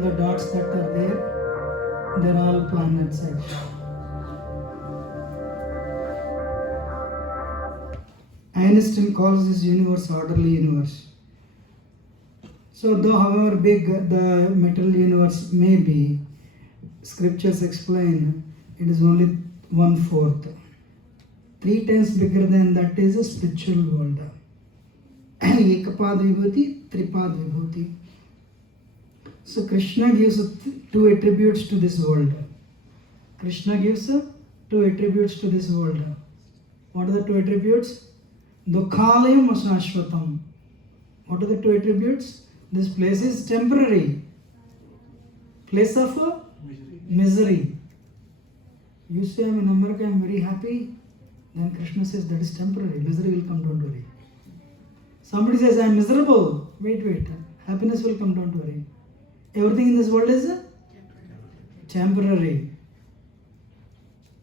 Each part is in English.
the dots that are there, they're all planets actually. Einstein calls this universe orderly universe. So though however big the material universe may be, scriptures explain it is only 1/4. 3 times bigger than that is a spiritual world. Ekapad Vibhuti, Tripad Vibhuti. So Krishna gives 2 attributes to this world. Krishna gives 2 attributes to this world. What are the 2 attributes? Dukhalayam Ashashvatam. What are the 2 attributes? This place is temporary. Place of misery. You say I'm in America, I'm very happy. Then Krishna says that is temporary. Misery will come, don't worry. Somebody says I'm miserable. Wait. Happiness will come, don't worry. Everything in this world is temporary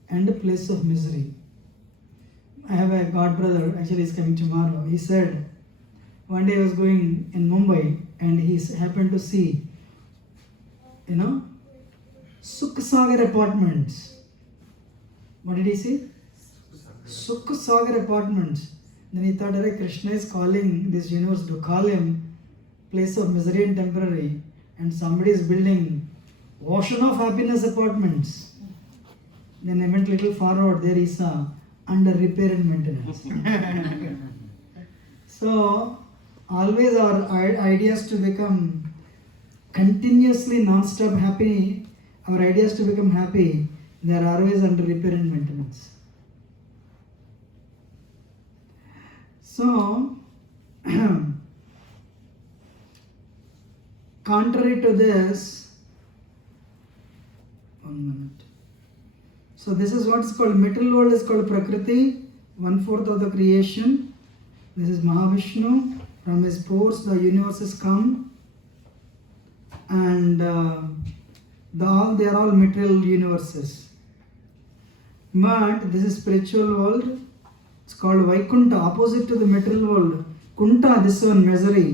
and a place of misery. I have a god brother, actually he's coming tomorrow. He said, one day I was going in Mumbai and he happened to see, Sukh Sagar apartments. What did he see? Sukh Sagar apartments. Then he thought, Krishna is calling this universe Dukhalayam, place of misery and temporary, and somebody is building ocean of happiness apartments. Then I went little forward, there he saw under repair and maintenance. So always our ideas to become continuously non-stop happy, our ideas to become happy, they are always under repair and maintenance. So contrary to this, 1 minute. So this is what is called, material world is called Prakriti, 1/4 of the creation. This is Mahavishnu. From his pores the universes come, and they are all material universes. But this is spiritual world. It's called Vaikunta, opposite to the material world. Kunta, this one, misery,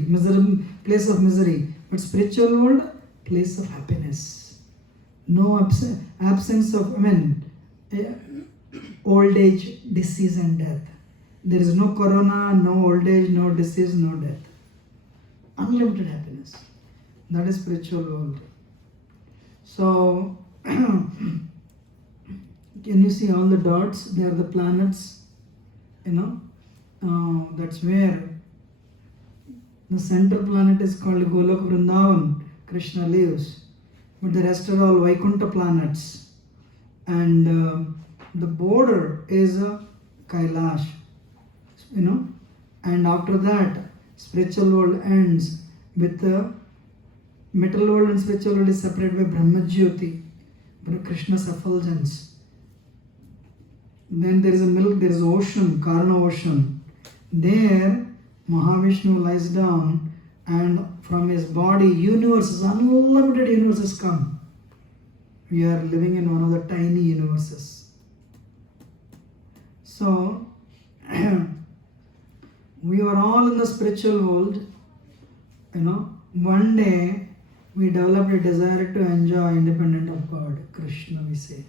place of misery. But spiritual world, place of happiness. No absence of, old age, disease and death. There is no corona, no old age, no disease, no death. Unlimited happiness. That is spiritual world. So, can you see all the dots? They are the planets. That's where the center planet is called Golok Vrindavan. Krishna lives. But the rest are all Vaikuntha planets. And the border is Kailash. And after that, spiritual world ends with the material world, and spiritual world is separated by Brahmajyoti, Krishna's effulgence. Then there is ocean, Karna ocean. There, Mahavishnu lies down, and from his body, universes, unlimited universes come. We are living in one of the tiny universes. So, we are all in the spiritual world. One day we developed a desire to enjoy independent of God, Krishna we say.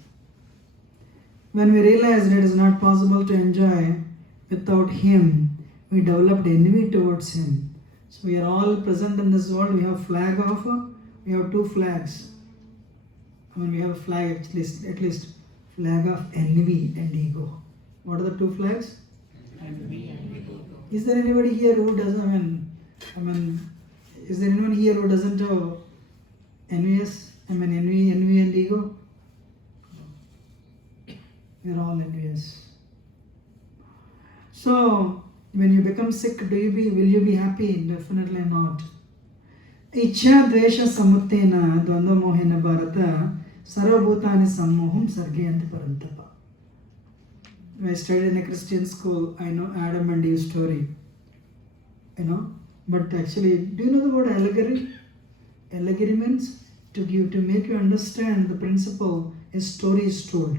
When we realized it is not possible to enjoy without Him, we developed envy towards Him. So we are all present in this world. We have we have 2 flags. We have a flag at least flag of envy and ego. What are the 2 flags? Envy and ego. Is there anybody here who doesn't, is there anyone here who doesn't have envious? Envy and ego? We are all envious. So, when you become sick, will you be happy? Definitely not. Ichha dvesha samuttena dvandva mohena bharata sarvabhutani sammoham sargayanti parantapa. When I studied in a Christian school, I know Adam and Eve story. But actually, do you know the word allegory? Allegory means to make you understand the principle. A story is told.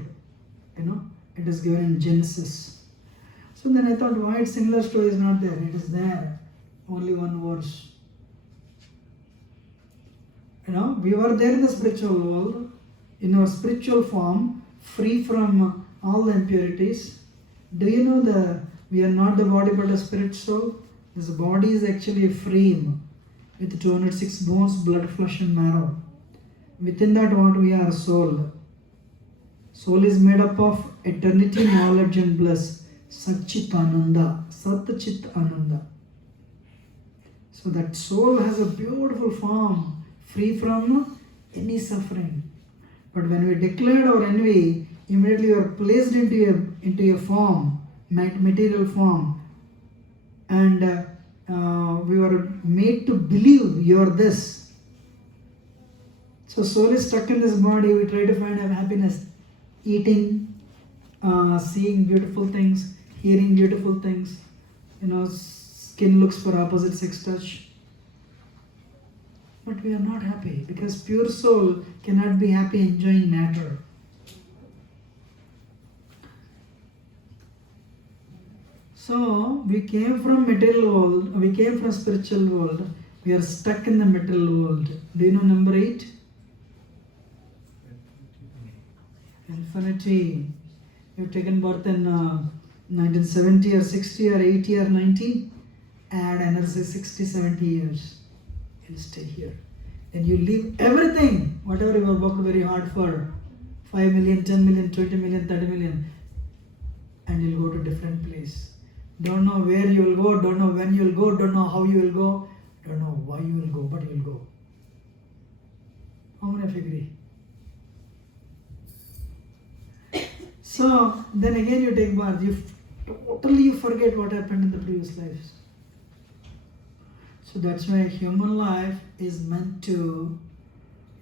It is given in Genesis. So then I thought, why similar story is not there? It is there. Only one verse. We were there in the spiritual world, in our spiritual form, free from all the impurities. Do you know we are not the body but a spirit soul? This body is actually a frame with 206 bones, blood, flesh and marrow. Within that what we are? Soul. Soul is made up of eternity, knowledge and bliss. Satchit Ananda. Sat Chit Ananda. So that soul has a beautiful form, free from any suffering. But when we declared our envy, immediately we are placed into a form, material form, and we were made to believe you are this. So soul is stuck in this body. We try to find happiness, eating, seeing beautiful things, hearing beautiful things. Skin looks for opposite sex touch. But we are not happy because pure soul cannot be happy enjoying matter. So we came from material world, we came from spiritual world, we are stuck in the material world. Do you know number 8? Infinity. You've taken birth in 1970 or 60 or 80 or 90. Add another 60, 70 years. You'll stay here. And you leave everything, whatever you have worked very hard for, 5 million, 10 million, 20 million, 30 million, and you'll go to different place. Don't know where you will go, don't know when you will go, don't know how you will go, don't know why you will go, but you will go. How many of you agree? So then again you take birth, you forget what happened in the previous lives. So that's why human life is meant to,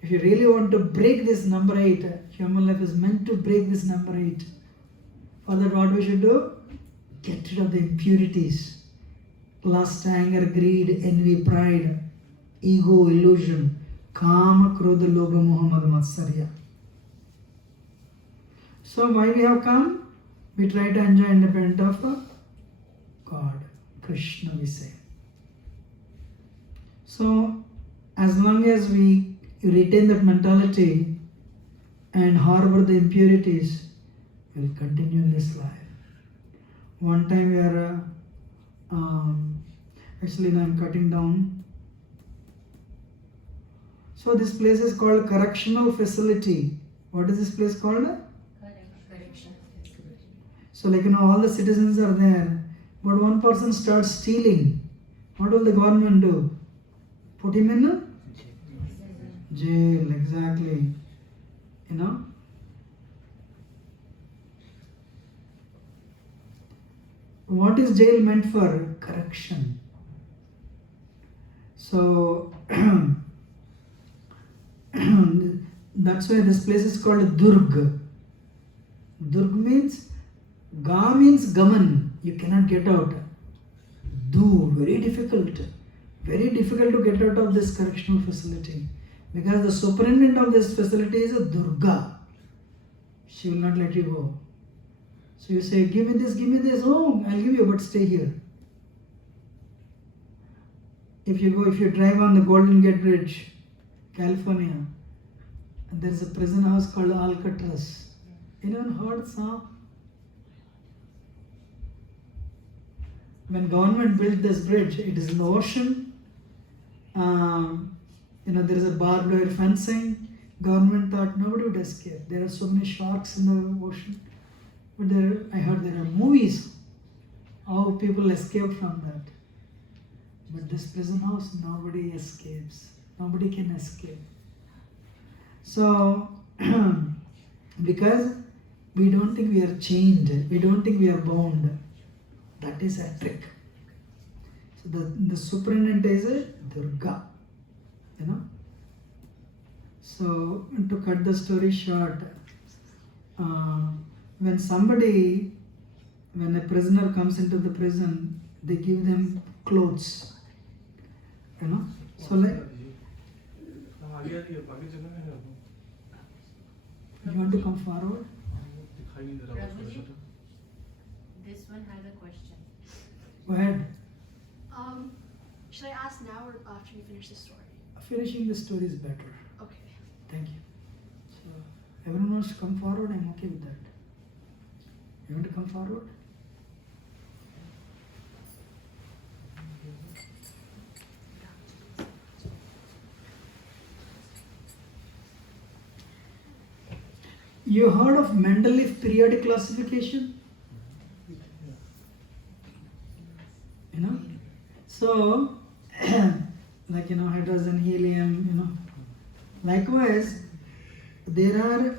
if you really want to break this number 8, human life is meant to break this number 8. For that what we should do? Get rid of the impurities. Lust, anger, greed, envy, pride, ego, illusion, kama, krodha, lobha, moha, mada, matsarya. So why we have come? We try to enjoy independent of God, Krishna we say. So as long as we retain that mentality and harbor the impurities, we will continue in this life. One time we are, actually now I am cutting down. So this place is called Correctional Facility. What is this place called? Correction. So all the citizens are there, but one person starts stealing. What will the government do? Put him in jail, exactly. What is jail meant for? Correction. So that's why this place is called Durg. Durg means, Ga means Gaman, you cannot get out. Du, very difficult to get out of this correctional facility. Because the superintendent of this facility is a Durga. She will not let you go. So you say, give me this, oh, I'll give you, but stay here. If you drive on the Golden Gate Bridge, California, and there is a prison house called Alcatraz. Anyone heard some? When government built this bridge, it is in the ocean. There is a barbed wire fencing. Government thought nobody would escape. There are so many sharks in the ocean. But I heard there are movies how people escape from that. But this prison house, nobody escapes. Nobody can escape. So, because we don't think we are chained, we don't think we are bound. That is a trick. So the superintendent is a Durga. So to cut the story short, when a prisoner comes into the prison, they give them clothes. So like, you want to come forward? Prabhuji, this one has a question. Go ahead. Should I ask now or after you finish the story? Finishing the story is better. Thank you. So, everyone wants to come forward, I'm okay with that. You want to come forward? You heard of Mendeleev periodic classification? You know? So, like, hydrogen, helium, Likewise, there are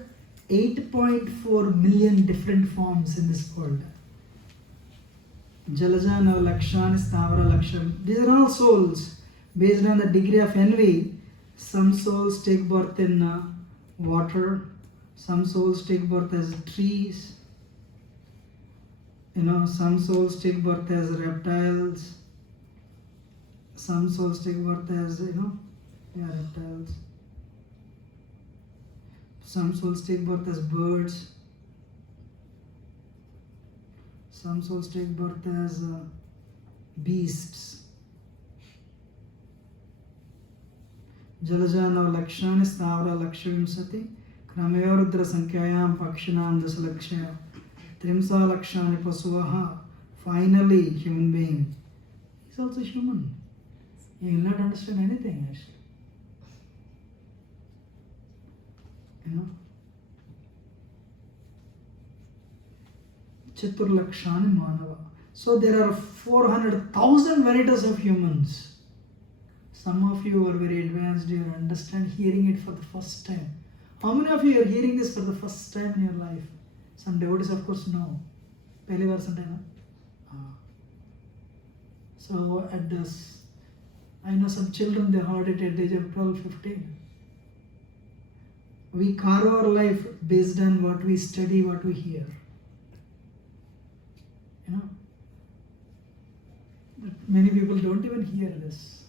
8.4 million different forms in this world. Jalaja, Navalakshan, Stavara, Laksham. These are all souls. Based on the degree of envy, some souls take birth in water, some souls take birth as trees, some souls take birth as reptiles, some souls take birth as, reptiles. Some souls take birth as birds. Some souls take birth as beasts. Jalajana Lakshana Stavra Lakshvimsati Kramayarudra Sankhayam Pakshanam Dasalakshaya Trimsa Lakshani Pasuvaha. Finally, human being. He's also human. He will not understand anything actually. Chaturlakshani Manava. So there are 400,000 varieties of humans. Some of you are very advanced, you understand hearing it for the first time. How many of you are hearing this for the first time in your life? Some devotees, of course, know. Pehli baar sunte na? So at this, I know some children, they heard it at the age of 12, 15. We carve our life based on what we study, what we hear. But many people don't even hear this.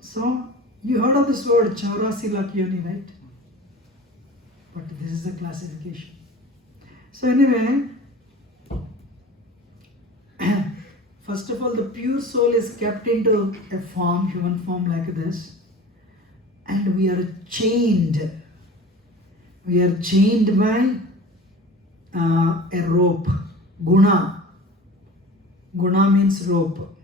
So, you heard of this word Chaurasi Lakh Yoni, right? But this is a classification. So anyway, first of all, the pure soul is kept into a form, human form like this. And we are chained. We are chained by a rope. Guna. Guna means rope.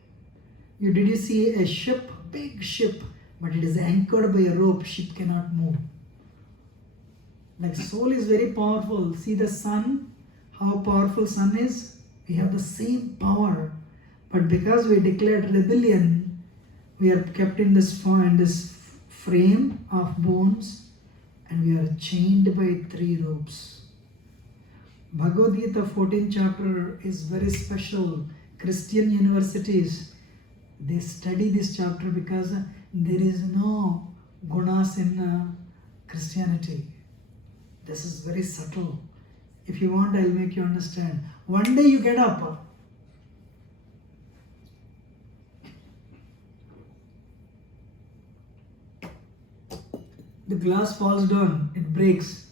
Did you see a ship? Big ship. But it is anchored by a rope. Ship cannot move. Like soul is very powerful. See the sun? How powerful sun is? We have the same power. But because we declared rebellion, we are kept in this frame of bones, and we are chained by 3 ropes. Bhagavad Gita 14th chapter is very special. Christian universities, they study this chapter because there is no gunas in Christianity. This is very subtle. If you want, I'll make you understand. One day you get up. The glass falls down, it breaks.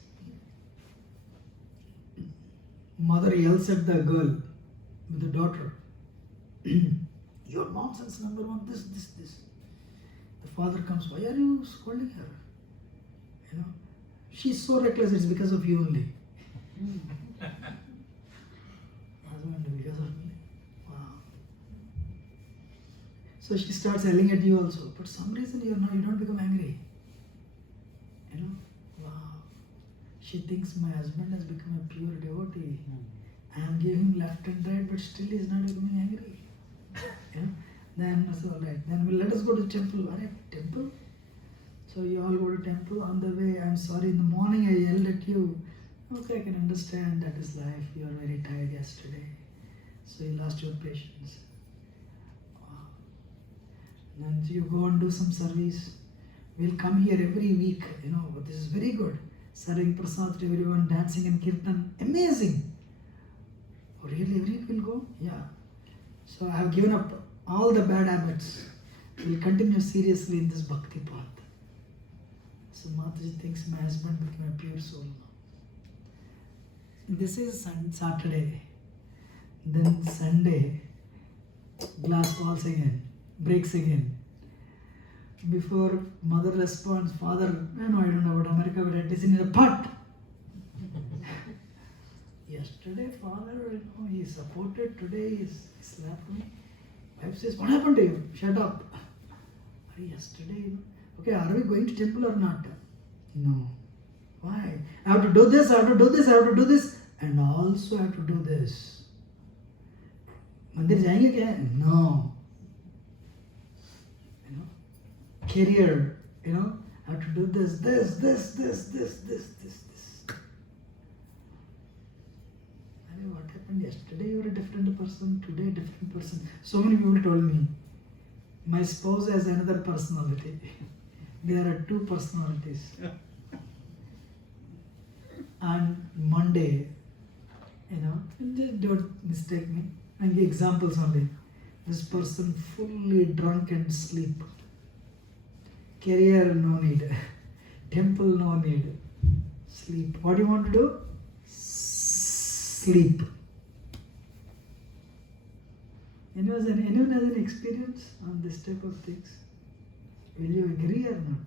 Mother yells at the girl, the daughter. Your nonsense, number one, this. The father comes, why are you scolding her? She's so reckless, it's because of you only. Husband, because of me. Wow. So she starts yelling at you also. But some reason you don't become angry. Wow. She thinks my husband has become a pure devotee. I am giving left and right, but still he is not becoming angry. Then I said, alright, then let us go to temple. Alright, temple? So you all go to temple. On the way, I'm sorry, in the morning I yelled at you. Okay, I can understand, that is life. You are very tired yesterday. So you lost your patience. Wow. Then you go and do some service. We'll come here every week, but this is very good. Serving prasad to everyone, dancing and kirtan. Amazing. Oh, really? Every week we'll go? Yeah. So I have given up all the bad habits. We'll continue seriously in this bhakti path. So Mataji thinks my husband became a pure soul now. This is Saturday. Then Sunday, glass falls again, breaks again. Before mother responds, father, I don't know about America, but at least in a pot. Yesterday, father, he supported, today he slapped me. Wife says, what happened to you? Shut up. Yesterday, okay, are we going to temple or not? No. Why? I have to do this, I have to do this, I have to do this, and also I have to do this. Mandir jayenge kya? No. Career, I have to do this. What happened yesterday? You were a different person, today a different person. So many people told me, my spouse has another personality. There are two personalities. And Monday, don't mistake me. I give examples only. This person fully drunk and sleep. Career, no need. Temple, no need. Sleep. What do you want to do? Sleep. Anyone has any experience on this type of things? Will you agree or not?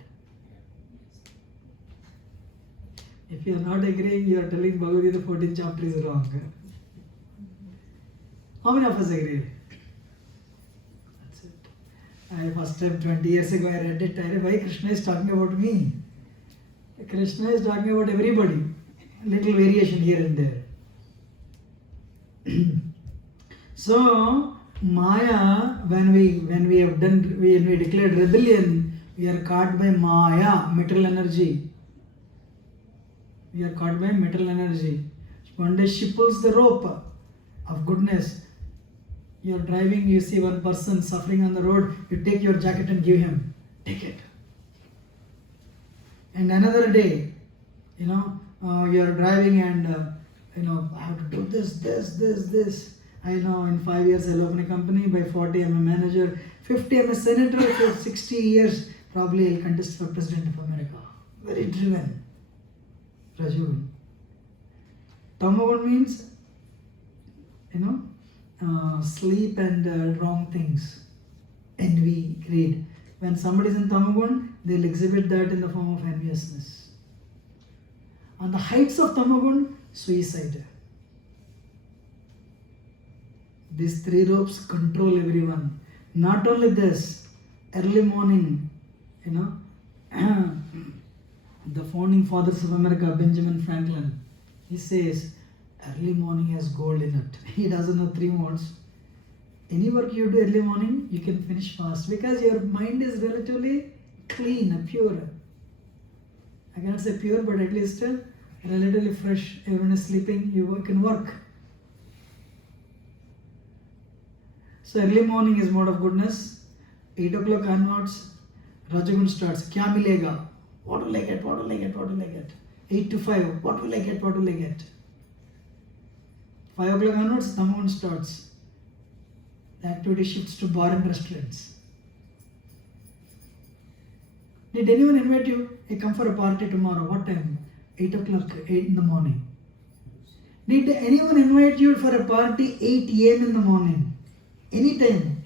If you are not agreeing, you are telling Bhagavad Gita 14th chapter is wrong. How many of us agree? That's it. First time 20 years ago I read it. Why Krishna is talking about me? Krishna is talking about everybody. Little variation here and there. So Maya, when we declared rebellion, we are caught by Maya, material energy. We are caught by material energy. One day she pulls the rope of goodness. You are driving, you see one person suffering on the road, you take your jacket and give him. Take it. And another day, you are driving and I have to do this. I know in 5 years I'll open a company, by 40 I'm a manager, 50 I'm a senator, for 60 years probably I'll contest for president of America. Very driven. Rajagun. Tamagun means, sleep and wrong things. Envy, greed. When somebody is in Tamagun, they'll exhibit that in the form of enviousness. On the heights of Tamagun, suicide. These three ropes control everyone. Not only this, early morning, the founding fathers of America, Benjamin Franklin, he says, early morning has gold in it. He doesn't know 3 modes. Any work you do early morning, you can finish fast because your mind is relatively clean, pure. I cannot say pure, but at least relatively fresh. Everyone is sleeping, you can work. So early morning is mode of goodness. 8 o'clock onwards, Rajagun starts. Kya milega? What will I get? What will I get? What will I get? 8 to 5. What will I get? What will I get? 5 o'clock onwards, Tamagun starts. The activity shifts to bar and restaurants. Did anyone invite you? Hey, come for a party tomorrow. What time? 8 o'clock, 8 in the morning. Did anyone invite you for a party 8 a.m. in the morning? Anytime.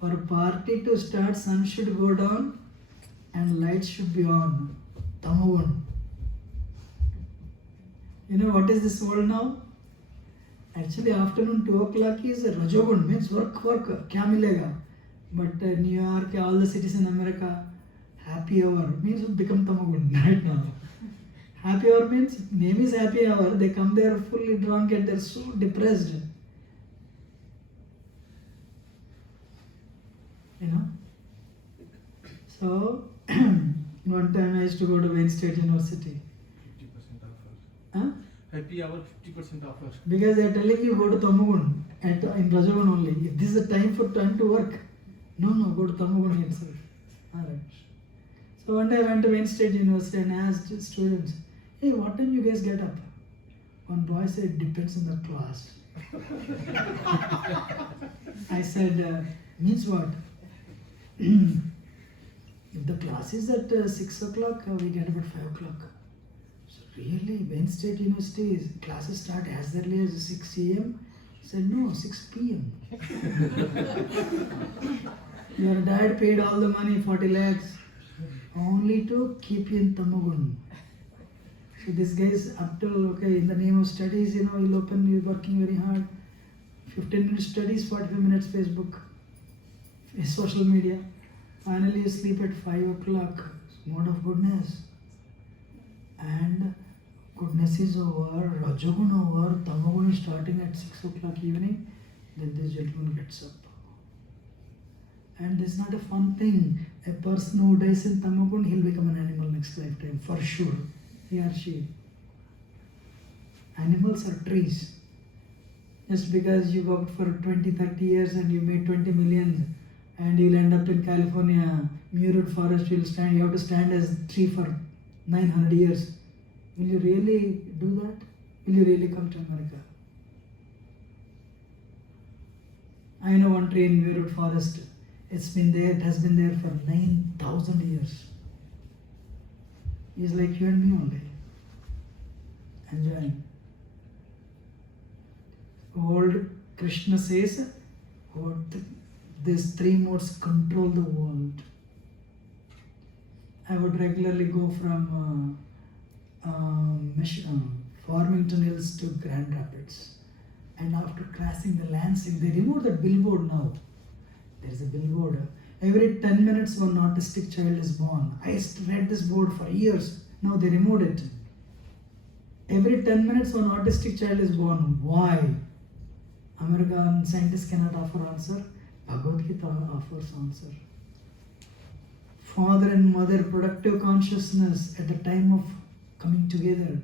For a party to start, sun should go down and lights should be on. Tamagun. You know what is this world now? Actually, afternoon 2 o'clock is Rajagun, means work, kya milega. But New York, all the cities in America, happy hour means become Tamagun right now. Happy hour means, name is happy hour, they come there fully drunk and they're so depressed. So, one time I used to go to Wayne State University. 50% offer. Huh? Happy hour, 50% offer. Because they are telling you go to Tamagun in Rajagun only. If this is a time to work, no, go to Tamagun itself. Alright. So one day I went to Wayne State University and asked students, hey, what time you guys get up? One boy said, it depends on the class. I said, means what? If the class is at 6 o'clock, we get about 5 o'clock. So really, Wayne State University, classes start as early as 6 a.m. I said, no, 6 p.m. Your dad paid all the money, 40 lakhs, only to keep you in Tamagun. So this guy is up till, okay, in the name of studies, he'll open, he's working very hard. 15 minutes studies, 45 minutes Facebook, social media. Finally you sleep at 5 o'clock, mode of goodness. And goodness is over, Rajagun over, Tamagun is starting at 6 o'clock evening, then this gentleman gets up. And this is not a fun thing. A person who dies in Tamagun, he'll become an animal next lifetime, for sure. He or she. Animals are trees. Just because you worked for 20, 30 years and you made 20 million and you'll end up in California, Murid forest, you have to stand as a tree for 900 years. Will you really do that? Will you really come to America? I know one tree in Murid forest. It has been there for 9,000 years. He's like you and me only. Enjoying. Old Krishna says, these three modes control the world. I would regularly go from Farmington Hills to Grand Rapids. And after crossing the Lansing, they removed that billboard now. There is a billboard. Every 10 minutes one autistic child is born. I read this board for years. Now they removed it. Every 10 minutes one autistic child is born. Why? American scientists cannot offer answer. Bhagavad Gita offers answer. Father and mother, productive consciousness at the time of coming together.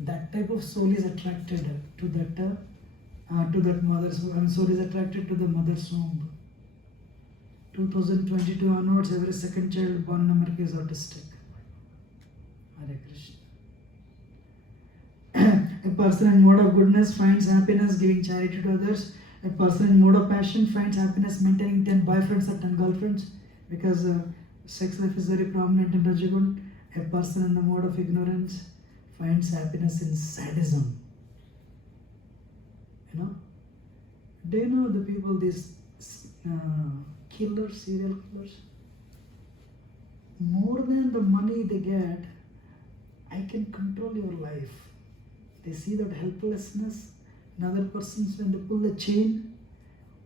That type of soul is attracted to that mother's womb. Soul is attracted to the mother's womb. 2022 onwards, every second child born in America is autistic. Hare Krishna. A person in mode of goodness finds happiness giving charity to others. A person in mode of passion finds happiness maintaining 10 boyfriends or 10 girlfriends, because sex life is very prominent in Rajagun. A person in the mode of ignorance finds happiness in sadism. Do you know the people, these killers, serial killers? More than the money they get, I can control your life. They see that helplessness in other persons when they pull the chain,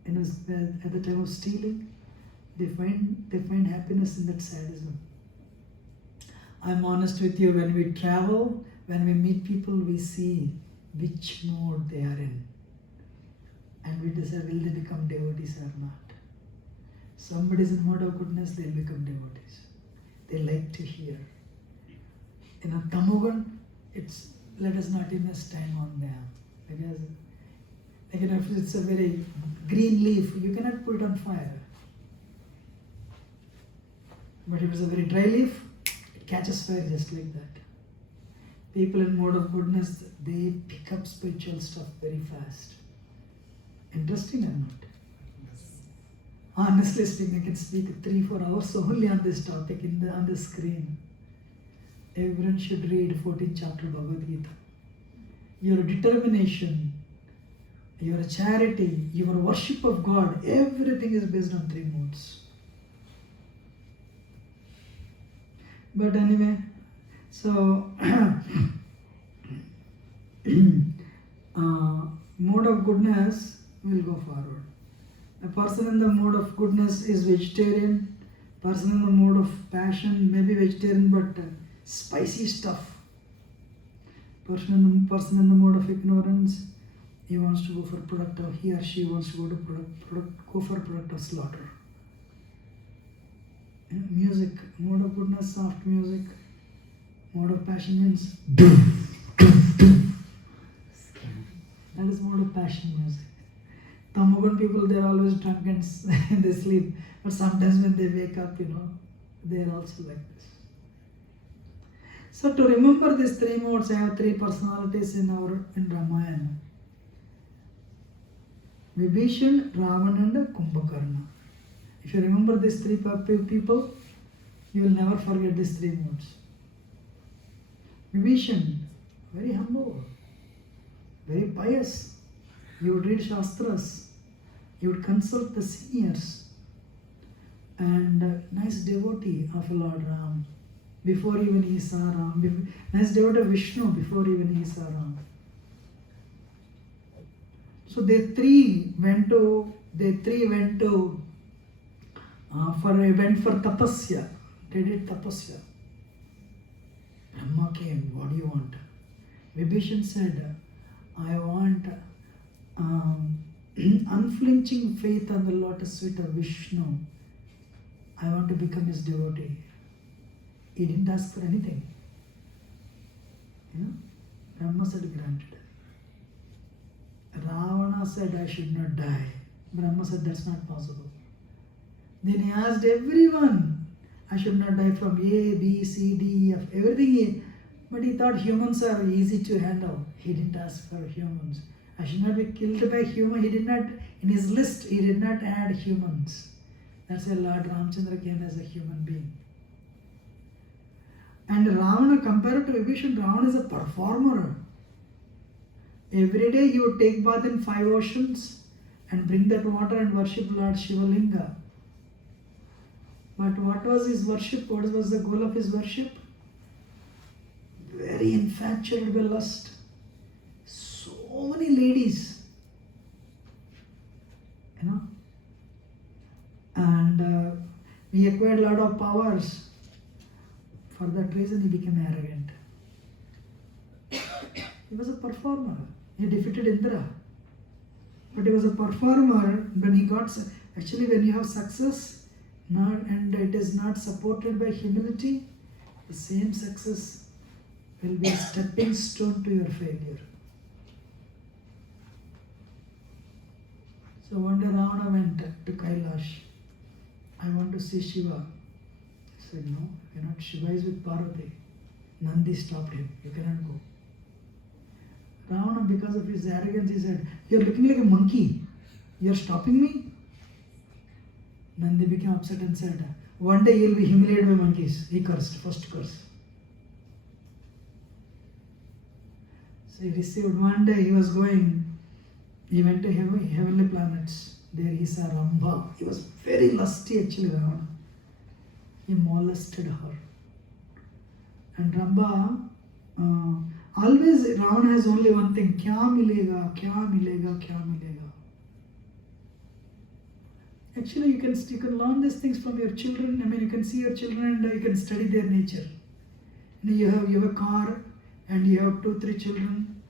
at the time of stealing, they find happiness in that sadism. I'm honest with you, when we travel, when we meet people, we see which mode they are in. And we decide, will they become devotees or not? Somebody is in mode of goodness, they'll become devotees. They like to hear. Tamogun, let us not invest time on them. Because if it's a very green leaf, you cannot put it on fire. But if it's a very dry leaf, it catches fire just like that. People in mode of goodness, they pick up spiritual stuff very fast. Interesting or not? Yes. Honestly speaking, I can speak 3-4 hours only on this topic on the screen. Everyone should read 14th chapter of Bhagavad Gita. Your determination, your charity, your worship of God, everything is based on 3 modes. But anyway, so mode of goodness will go forward. A person in the mode of goodness is vegetarian. Person in the mode of passion may be vegetarian, but spicy stuff. Person in the mode of ignorance, he wants to go for productive. He or she wants to go for productive slaughter. Music, mode of goodness, soft music. Mode of passion means that is mode of passion music. Tamagun people, they're always drunk and they sleep. But sometimes when they wake up, they're also like this. So to remember these 3 modes, I have 3 personalities in Ramayana. Vibhishan, Ravan and Kumbhakarna. If you remember these 3 people, you will never forget these 3 modes. Vibhishan, very humble, very pious. You would read Shastras. You would consult the seniors. and nice devotee of Lord Ram, before even he saw Ram, nice devotee of Vishnu before even he saw Ram. So they three went for tapasya. They did tapasya. Brahma came. What do you want? Vibhishan said, I want unflinching faith on the lotus feet of Vishnu. I want to become his devotee. He didn't ask for anything. Yeah? Brahma said, granted. Ravana said, I should not die. Brahma said, that's not possible. Then he asked everyone, I should not die from A, B, C, D, F, everything. But he thought humans are easy to handle. He didn't ask for humans. I should not be killed by human. He did not, in his list, he did not add humans. That's why Lord Ramchandra came as a human being. And Ravana, compared to Vibhishan, Ravana is a performer. Every day he would take bath in 5 oceans and bring that water and worship Lord Shivalinga. But what was his worship? What was the goal of his worship? Very infatuated by lust. So many ladies. You know. And he acquired a lot of powers. For that reason he became arrogant. He was a performer. He defeated Indra. But he was a performer when he got... Actually, when you have success and it is not supported by humility, the same success will be a stepping stone to your failure. So one day Ravana went to Kailash. I want to see Shiva. He said, no, you're not. Shiva is with Parvati. Nandi stopped him. You cannot go. Ravana, because of his arrogance, he said, you're looking like a monkey. You're stopping me? Nandi became upset and said, one day you'll be humiliated by monkeys. He cursed, first curse. So he received, one day he was going, he went to heavenly planets. There he saw Rambha. He was very lusty actually, Ravana. He molested her. And Rambha, always Ravana has only one thing, kya milega, kya milega, kya milega. Actually, you can learn these things from your children. I mean, you can see your children and you can study their nature. You have a car and you have 2-3 children.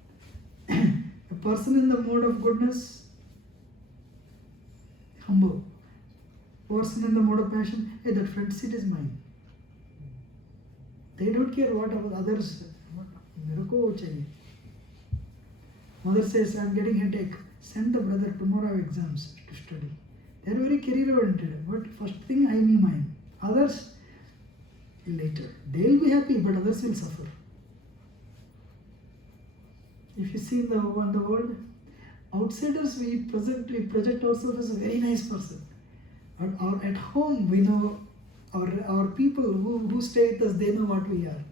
A person in the mode of goodness, humble. Person in the mode of passion, hey, that front seat is mine. They don't care what others. Mother says, I'm getting headache. Send the brother, tomorrow I have exams to study. They are very career oriented. But first thing, I me mine. Others, later. They will be happy, but others will suffer. If you see in the world, outsiders, we project ourselves as a very nice person. Or at home, we know our people who stay with us, they know what we are.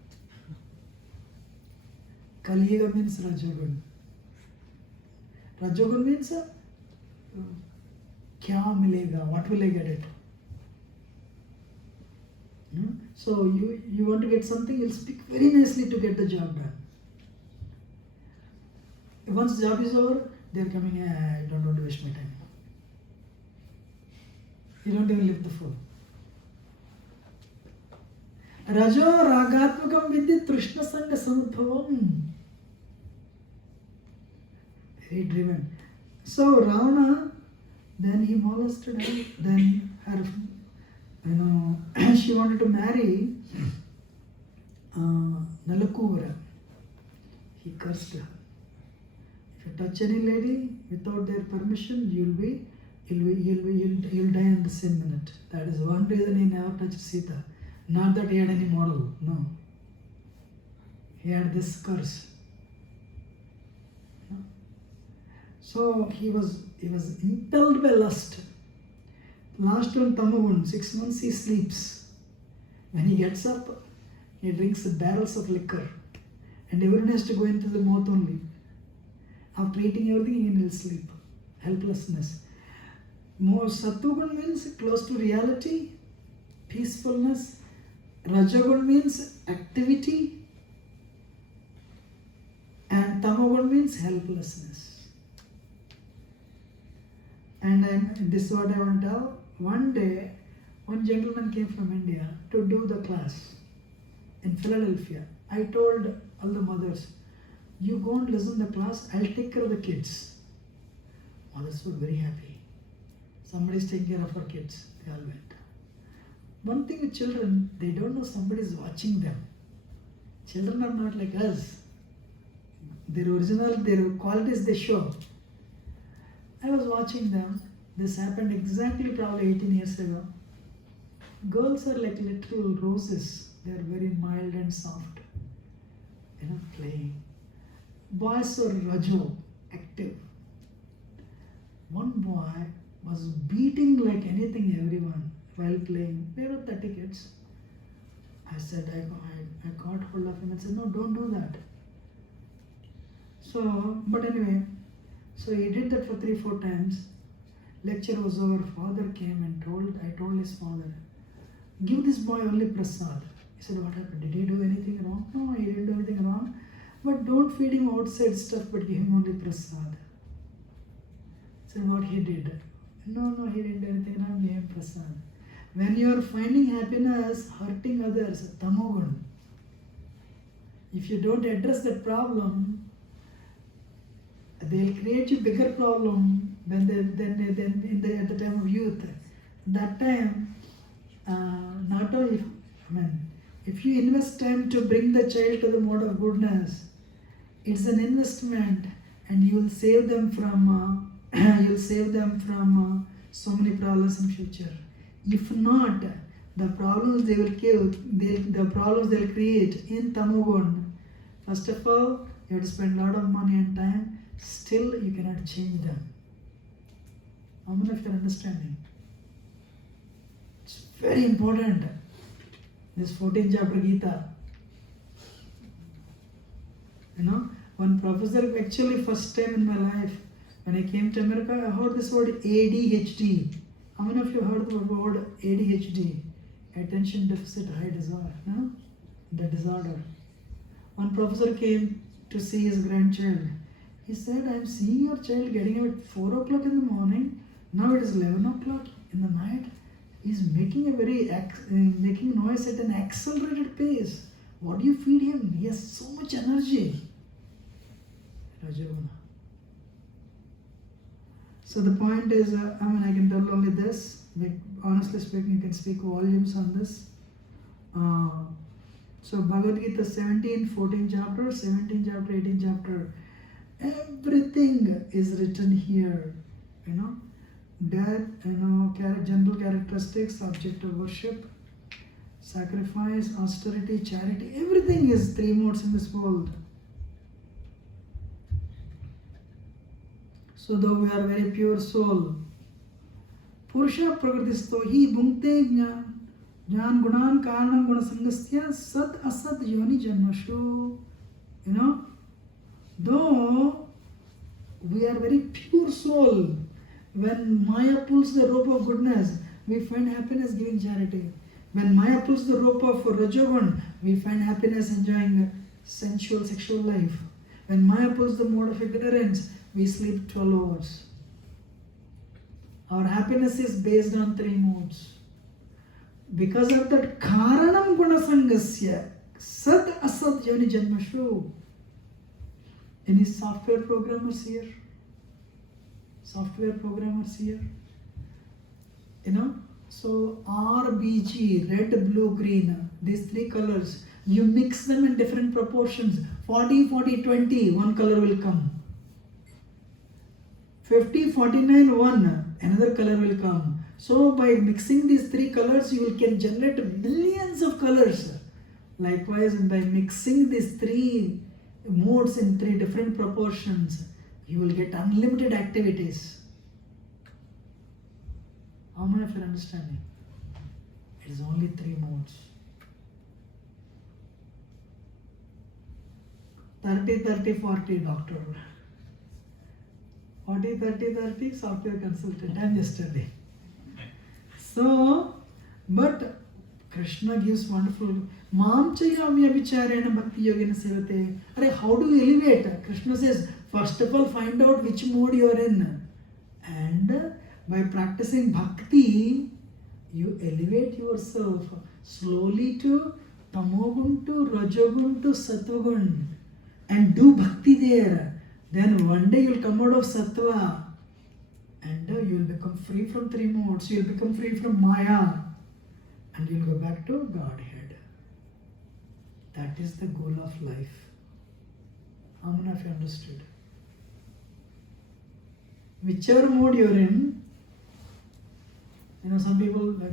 Kaliyuga means Rajogun. Rajogun means kya milega, what will I get it? So you want to get something, you'll speak very nicely to get the job done. Once the job is over, they're coming, I don't want to waste my time. You don't even lift the phone. Rajo ragatmakam vidya trishna sanga samudbhavam. Very driven. So Ravana, then he molested her, then her, she wanted to marry Nalakuvara. He cursed her. If you touch any lady without their permission, you'll die in the same minute. That is one reason he never touched Sita. Not that he had any moral, no. He had this curse. So he was impelled by lust. Last one, Tamagun, 6 months he sleeps. When he gets up, he drinks barrels of liquor. And everyone has to go into the mouth only. After eating everything, he will sleep. Helplessness. More Sattvagun means close to reality. peacefulness. Rajagun means activity and Tamagun means helplessness. And this is what I want to tell. One day, one gentleman came from India to do the class in Philadelphia. I told all the mothers, you go and listen to the class, I'll take care of the kids. Mothers were very happy. Somebody's taking care of our kids. They all went. One thing with children, they don't know somebody is watching them. Children are not like us. Their qualities they show. I was watching them. This happened exactly probably 18 years ago. Girls are like little roses. They are very mild and soft. Playing. Boys are rajo, active. One boy was beating like anything everyone while playing. There were 30 kids. I said, I caught hold of him and said, no, don't do that. So, but anyway, so he did that for 3-4 times. Lecture was over, father came and I told his father, give this boy only prasad. He said, what happened? Did he do anything wrong? No, he didn't do anything wrong. But don't feed him outside stuff, but give him only prasad. I said, what he did? No, he didn't do anything wrong, give him prasad. When you are finding happiness, hurting others, tamogun. If you don't address that problem, they'll create you bigger problem at the time of youth. That time, not only, if you invest time to bring the child to the mode of goodness, it's an investment, and you will save them from so many problems in future. If not, the problems they'll create in tamogun. First of all, you have to spend a lot of money and time. Still, you cannot change them. How many of you are understanding? It's very important. This 14th chapter Gita. One professor, actually first time in my life, when I came to America, I heard this word ADHD. How many of you heard the word ADHD? Attention Deficit High Disorder. No? The disorder. One professor came to see his grandchild. He said, I'm seeing your child getting up at 4 o'clock in the morning. Now it is 11 o'clock in the night. He's making making noise at an accelerated pace. What do you feed him? He has so much energy. Rajavana. So the point is, I can tell only this. Honestly speaking, you can speak volumes on this. So Bhagavad Gita 17, 14 chapter, 17 chapter, 18 chapter. Everything is written here. Death, general characteristics, object of worship, sacrifice, austerity, charity. Everything is 3 modes in this world. So though we are very pure soul, Purusha Prakritisto hi bhunkte jnan gunan karanam gunasangasya sat asat yoni janmashu. Though we are very pure soul, when Maya pulls the rope of goodness, we find happiness giving charity. When Maya pulls the rope of Rajavan, we find happiness enjoying sensual sexual life. When Maya pulls the mode of ignorance, we sleep 12 hours. Our happiness is based on 3 modes. Because of that, Karanam Gunasangasya, Sat Asat Yoni Janmashu. Any software programmers here? Software programmers here? So RBG, red, blue, green, these 3 colors, you mix them in different proportions. 40, 40, 20, one color will come. 50, 49, 1, another color will come. So by mixing these 3 colors, you can generate millions of colors. Likewise, by mixing these 3 modes in 3 different proportions, you will get unlimited activities. How many of you are understanding? It is only 3 modes. 30, 30, 40, doctor. 40, 30, 30, software consultant. I'm just telling. So, but Krishna gives wonderful. Mam chayami abhicharena bhakti yogena sevate. Are how do you elevate? Krishna says, first of all, find out which mode you are in. And by practicing bhakti, you elevate yourself slowly to tamogun to rajogun to sattvagun. And do bhakti there. Then one day you'll come out of sattva. And you'll become free from three modes. You'll become free from Maya. And you'll go back to Godhead. That is the goal of life. How many of you understood? Whichever mode you're in, some people like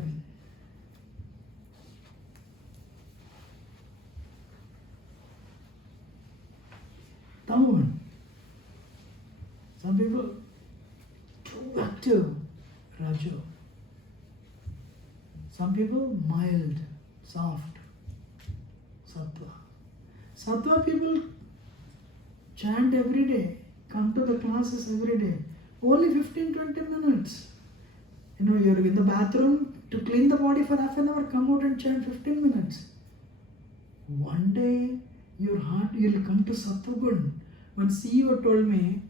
Tamogun. Some people too active, Rajo. Some people mild, soft, Sattva. Sattva people chant every day, come to the classes every day. Only 15-20 minutes. You're in the bathroom to clean the body for half an hour, come out and chant 15 minutes. One day, your heart, you'll come to Sattvagun. One CEO told me,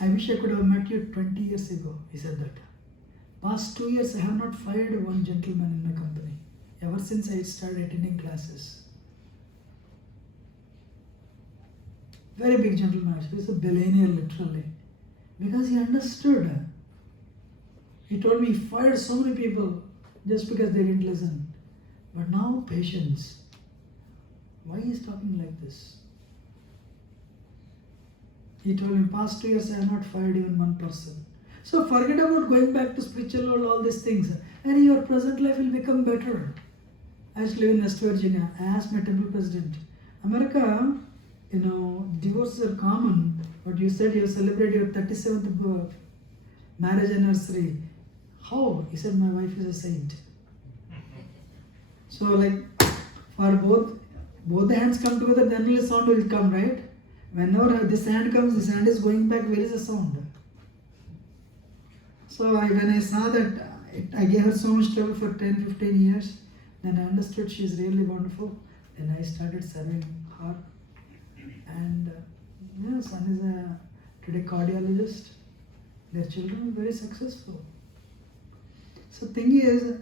I wish I could have met you 20 years ago. He said that. Past 2 years, I have not fired one gentleman in my company. Ever since I started attending classes. Very big gentleman. He's a billionaire literally. Because he understood. He told me he fired so many people just because they didn't listen. But now patience. Why he is talking like this? He told me past 2 years I have not fired even one person. So forget about going back to spiritual world, all these things. And your present life will become better. I used to live in West Virginia. I asked my temple president, America, divorces are common, but you said you celebrate your 37th marriage anniversary. How? He said, my wife is a saint. So like, for both the hands come together, then only sound will come, right? Whenever this hand comes, this hand is going back, where is the sound? So when I saw that, I gave her so much trouble for 10-15 years, then I understood she is really wonderful. Then I started serving her. And son is today cardiologist. Their children are very successful. So thing is,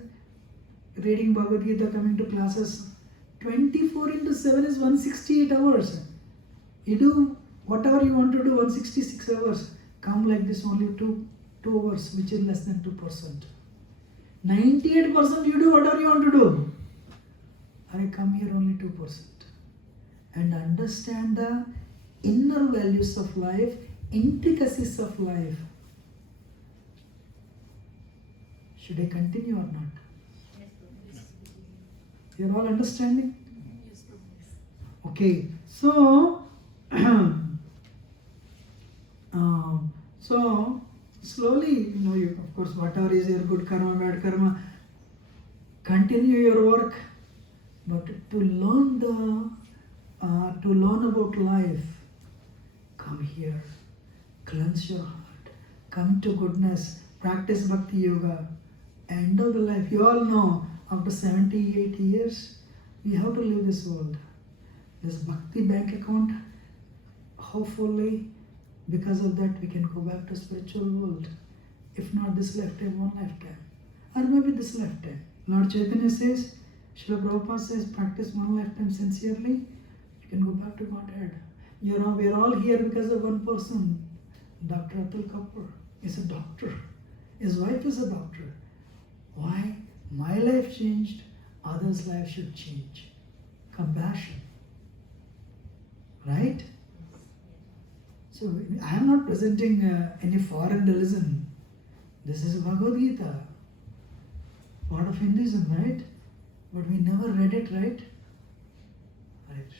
reading Bhagavad Gita, coming to classes, 24/7 is 168 hours. You do whatever you want to do, 166 hours. Come like this only 2 hours, which is less than 2%. 98% you do whatever you want to do. I come here only 2%. And understand the inner values of life, intricacies of life. Should I continue or not? You're all understanding? Okay, so so slowly, you, of course, whatever is your good karma, bad karma, continue your work, but to learn about life, come here, cleanse your heart, come to goodness, practice bhakti yoga, end of the life. You all know, after 70-80 years, we have to leave this world. This bhakti bank account, hopefully, because of that, we can go back to spiritual world. If not this lifetime, one lifetime. Or maybe this lifetime. Lord Chaitanya says, Srila Prabhupada says, practice one lifetime sincerely, you can go back to Godhead. We are all here because of one person. Dr. Atul Kapoor is a doctor. His wife is a doctor. Why? My life changed, others' life should change. Compassion. Right? So I am not presenting any foreign religion. This is Bhagavad Gita, part of Hinduism, right? But we never read it, right? Right.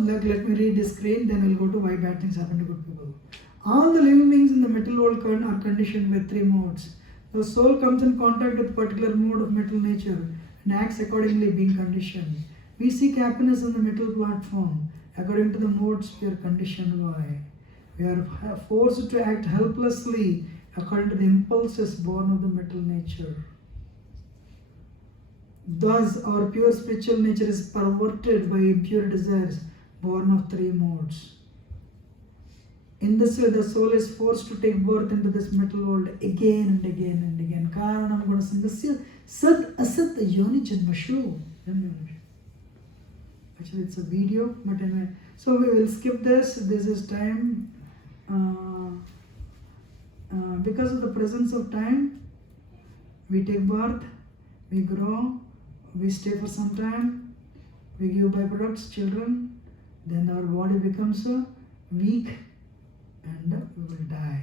Let me read this screen, then we'll go to why bad things happen to good people. All the living beings in the material world are conditioned with 3 modes. The soul comes in contact with particular mode of mental nature and acts accordingly, being conditioned. We seek happiness on the mental platform According to the modes, we are conditioned by. We are forced to act helplessly according to the impulses born of the mental nature. Thus, our pure spiritual nature is perverted by impure desires born of three modes. In this way, the soul is forced to take birth into this mental world again and again and again. Karanam gunasandasya sad asat yoni janmashu. Actually, it's a video, but anyway. So we will skip this. This is time. Because of the presence of time, we take birth, we grow, we stay for some time, we give byproducts, children, then our body becomes weak and we will die.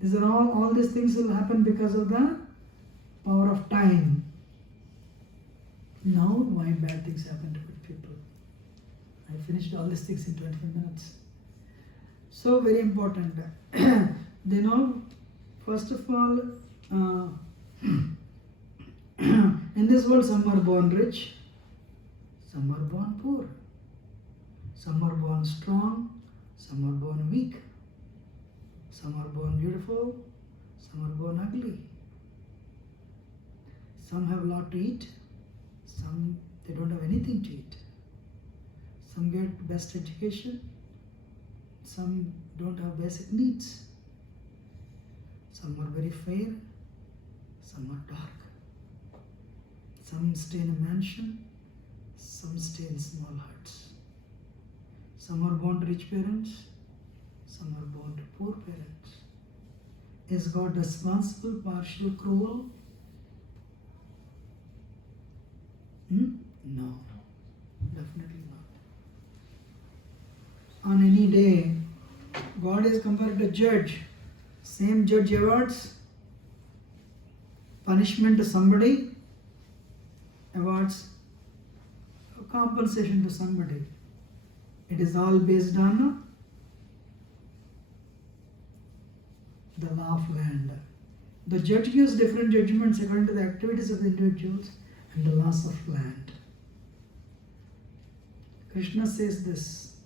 These are all these things will happen because of the power of time. Now, why bad things happen to good people? I finished all these things in 25 minutes. So, very important. They know, first of all, in this world, some are born rich, some are born poor, some are born strong, some are born weak, some are born beautiful, some are born ugly. Some have a lot to eat, some they don't have anything to eat. Some get best education, some don't have basic needs. Some are very fair, some are dark. Some stay in a mansion, some stay in small huts. Some are born to rich parents, some are born to poor parents. Is God responsible, partial, cruel? No, definitely not. On any day, God is compared to judge. Same judge awards punishment to somebody, awards compensation to somebody. It is all based on the law of land. The judge gives different judgments according to the activities of the individuals and the laws of land. Krishna says this,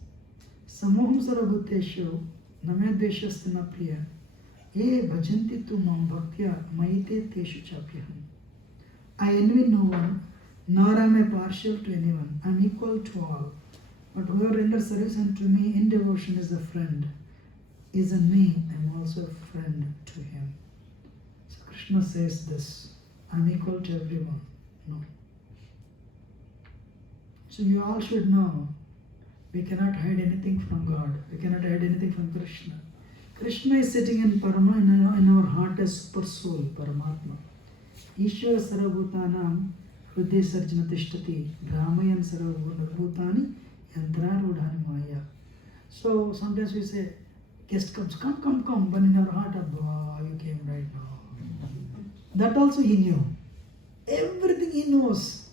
Samoham sarabhuteshu name dveshasti na priya ye bhajanti tu mam bhaktya maite teshu chapyaham. I envy no one, nor am I partial to anyone. I am equal to all. But whoever renders service unto me in devotion is a friend. Is in me, I am also a friend to him. So Krishna says this, I am equal to everyone. No. So you all should know, we cannot hide anything from God. We cannot hide anything from Krishna. Krishna is sitting in Parama, in our heart as super soul, Paramatma. Ishvara sarvabhutanam hridaya sarjana tishtati brahmayan sarvabhutani yantrarudhani maya. So sometimes we say, guest comes, come, but in our heart, Abba, you came right now. That also he knew. Everything he knows.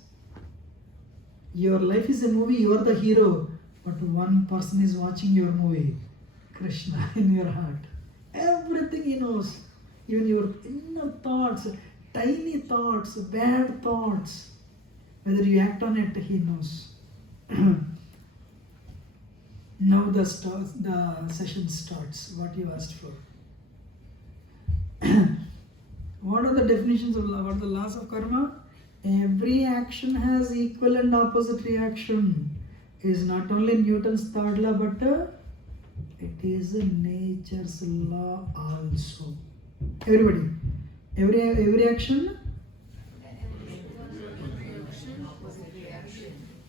Your life is a movie, you are the hero, but one person is watching your movie, Krishna, in your heart. Everything he knows, even your inner thoughts, tiny thoughts, bad thoughts, whether you act on it, he knows. Now the session starts, what you asked for. What are the definitions of law? What are the laws of karma? Every action has equal and opposite reaction. It is not only Newton's third law, but it is nature's law also. Everybody, every action,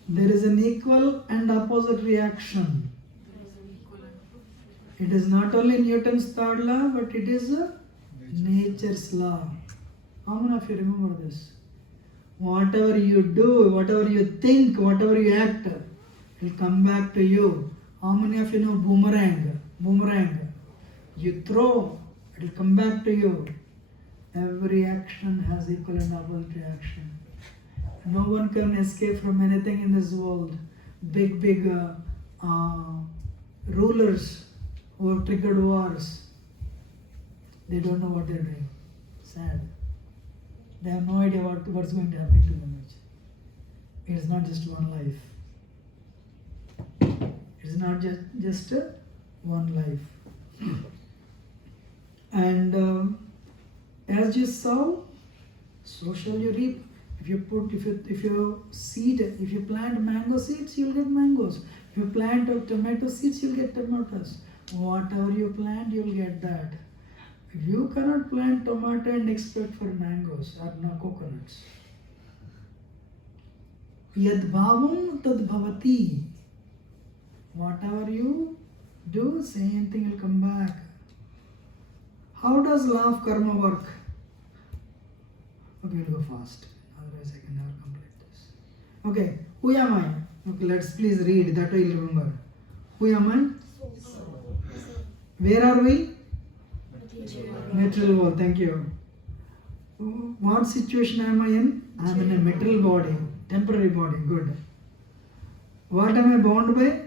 there is an equal and opposite reaction. It is not only Newton's third law, but it is nature's law. How many of you remember this? Whatever you do, whatever you think, whatever you act, it will come back to you. How many of you know boomerang? Boomerang. You throw, it will come back to you. Every action has equal and opposite reaction. No one can escape from anything in this world. Big rulers who have triggered wars, they don't know what they're doing. Sad. They have no idea what's going to happen to them. It is not just one life. It's not just one life. And as you sow, so shall you reap. If you plant mango seeds, you'll get mangoes. If you plant tomato seeds, you'll get tomatoes. Whatever you plant, you'll get that. You cannot plant tomato and expect for mangoes or no coconuts. Yad bhavam tad bhavati. Whatever you do, same thing will come back. How does law of karma work? Okay, we'll go fast. Otherwise, I can never complete this. Okay, who am I? Okay, let's please read. That way you'll remember. Who am I? Where are we? Material world. Thank you. What situation am I in? I am in a material body, temporary body. Good. What am I bound by?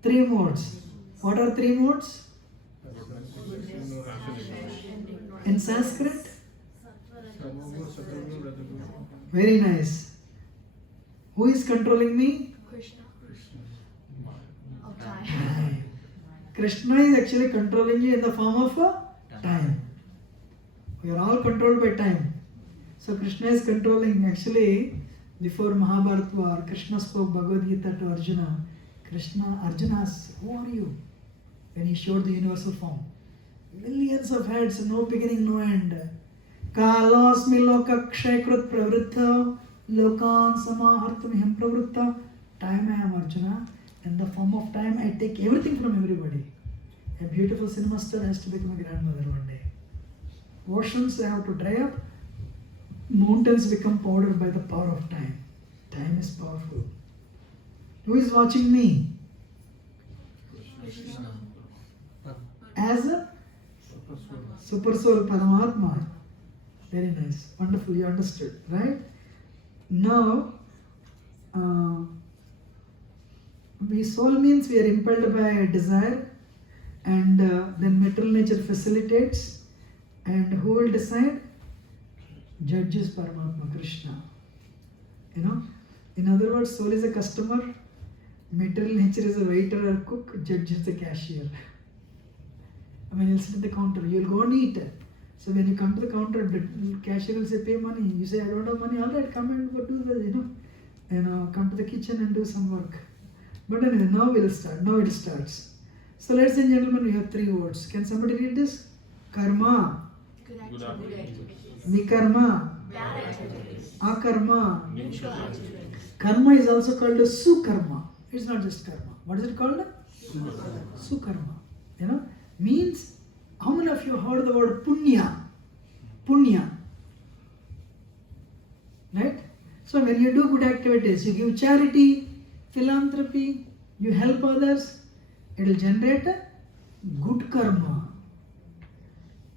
Three modes. What are three modes? In Sanskrit? Very nice. Who is controlling me? Krishna. Time. Krishna is actually controlling you in the form of time. We are all controlled by time. So Krishna is controlling. Actually, before Mahabharata war, Krishna spoke Bhagavad Gita to Arjuna. Arjuna asked, who are you? When he showed the universal form. Millions of heads, no beginning, no end. Kalasmi loka kshaykrit pravritta lokan samahartamiham pravritta. Time I am Arjuna. In the form of time, I take everything from everybody. A beautiful cinema star has to become a grandmother one day. Oceans have to dry up. Mountains become powder by the power of time. Time is powerful. Who is watching me? As a super soul Paramatma. Very nice. Wonderful. You understood, right? Now, soul means we are impelled by a desire, and then material nature facilitates. And who will decide? Judges Paramatma, Krishna. In other words, soul is a customer, material nature is a waiter or cook, judge is the cashier. You'll sit at the counter, you'll go and eat. So when you come to the counter, the cashier will say, pay money. You say, I don't have money. All right, come and do this, come to the kitchen and do some work. But anyway, now we'll start. Now it starts. So ladies and gentlemen, we have three words. Can somebody read this? Karma, Good activities. Vikarma, Bad activities. Akarma. Neutral activities. Karma is also called a Sukarma. It's not just karma. What is it called? Sukarma. Means, how many of you heard the word punya? Punya. Right? So when you do good activities, you give charity, philanthropy, you help others, it will generate a good karma.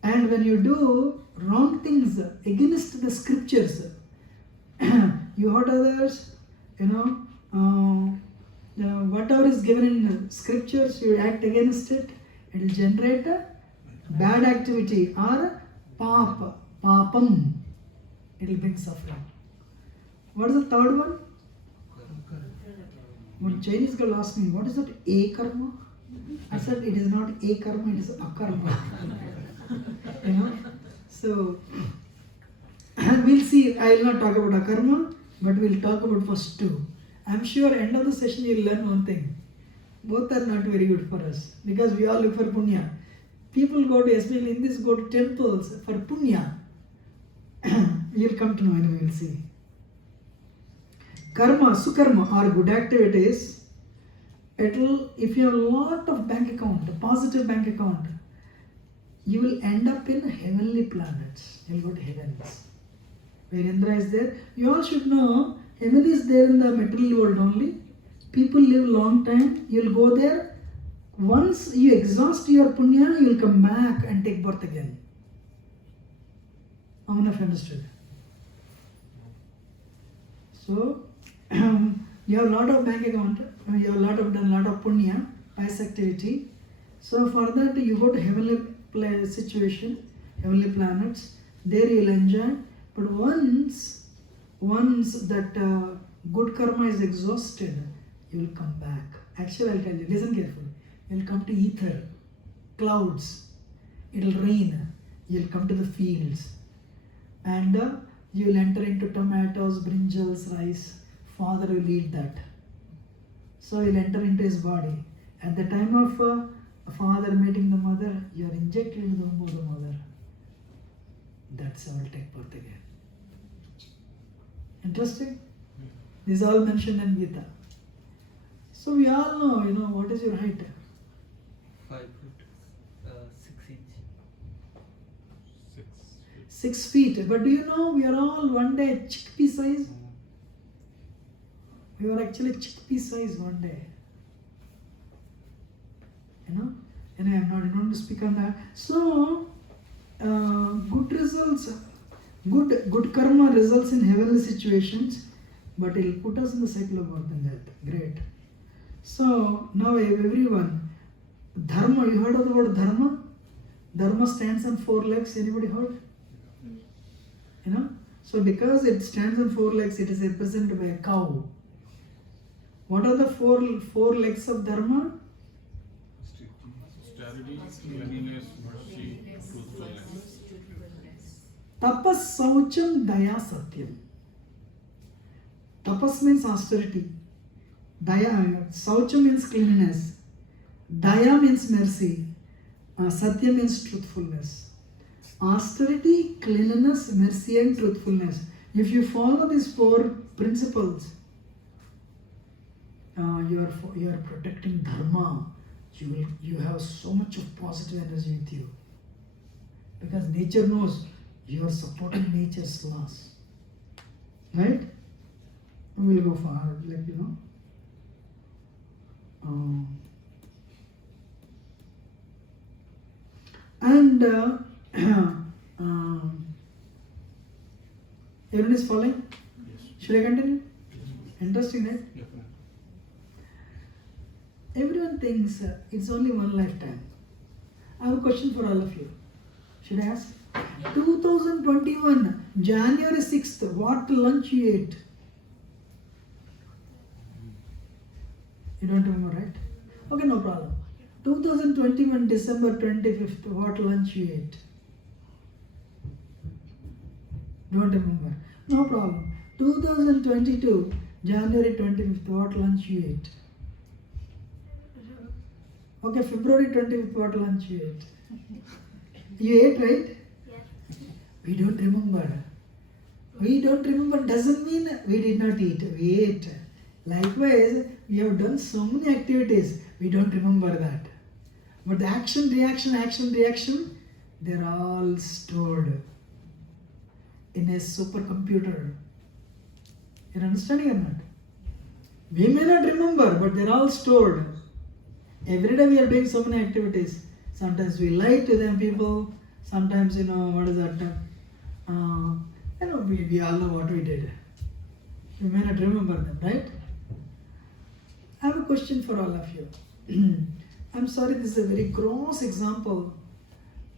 And when you do wrong things against the scriptures, you hurt others, whatever is given in scriptures, you act against it, it will generate a bad activity or papam. It will bring suffering. What is the third one? One Chinese girl asked me, what is that a karma? I said, it is not a karma, it is a karma. So, we'll see. I will not talk about akarma, but we'll talk about first two. I'm sure end of the session you'll learn one thing. Both are not very good for us because we all look for punya. People go to, especially in this, go to temples for punya. You'll come to know and we'll see. Karma, sukarma are good activities. If you have a lot of bank account, a positive bank account, you will end up in heavenly planets. You'll go to heavens. Where Indra is there. You all should know, heaven is there in the material world only. People live long time. You'll go there. Once you exhaust your punya, you'll come back and take birth again. How many of you understood? So, you have a lot of bank account. You have done a lot of punya, pious activity. So for that, you go to heavenly situation, heavenly planets. There you will enjoy. But once once that good karma is exhausted, you will come back. Actually, I'll tell you, listen carefully. You will come to ether, clouds, it will rain, you will come to the fields, and you will enter into tomatoes, brinjals, rice. Father will eat that. So you will enter into his body. At the time of a father meeting the mother, you are injected into the womb of the mother. That's how it will take birth again. Interesting? This is all mentioned in Gita. So we all know, what is your height? 5 foot 6 inch. 6 feet. But do you know we are all one day chickpea size? We were actually chickpea size one day. Anyway, I'm not going to speak on that. So, good results, good karma results in heavenly situations, but it will put us in the cycle of birth and death. Great. So, now everyone, dharma, you heard of the word dharma? Dharma stands on 4 legs. Anybody heard? So because it stands on 4 legs, it is represented by a cow. What are the four legs of dharma? Austerity, cleanliness, mercy, truthfulness. Tapas, saucham, daya, satyam. Tapas means austerity. Daya, saucham means cleanliness. Daya means mercy. Satya means truthfulness. Austerity, cleanliness, mercy and truthfulness. If you follow these 4 principles, you are protecting dharma. You have so much of positive energy with you. Because nature knows you are supporting nature's laws. Right? We will go forward, and everyone is following? Yes. Should I continue? Interesting, right? Yeah. Everyone thinks it's only one lifetime. I have a question for all of you. Should I ask? 2021, January 6th, what lunch you ate? You don't remember, right? Okay, no problem. 2021, December 25th, what lunch you ate? Don't remember. No problem. 2022, January 25th, what lunch you ate? Okay, February 25th, what lunch you ate? You ate, right? Yes. We don't remember. We don't remember doesn't mean we did not eat. We ate. Likewise, we have done so many activities. We don't remember that. But the action, reaction, they're all stored in a supercomputer. You're understanding or not? We may not remember, but they're all stored. Every day we are doing so many activities. Sometimes we lie to them people. Sometimes, what is that? We all know what we did. We may not remember them, right? I have a question for all of you. I'm sorry, this is a very gross example,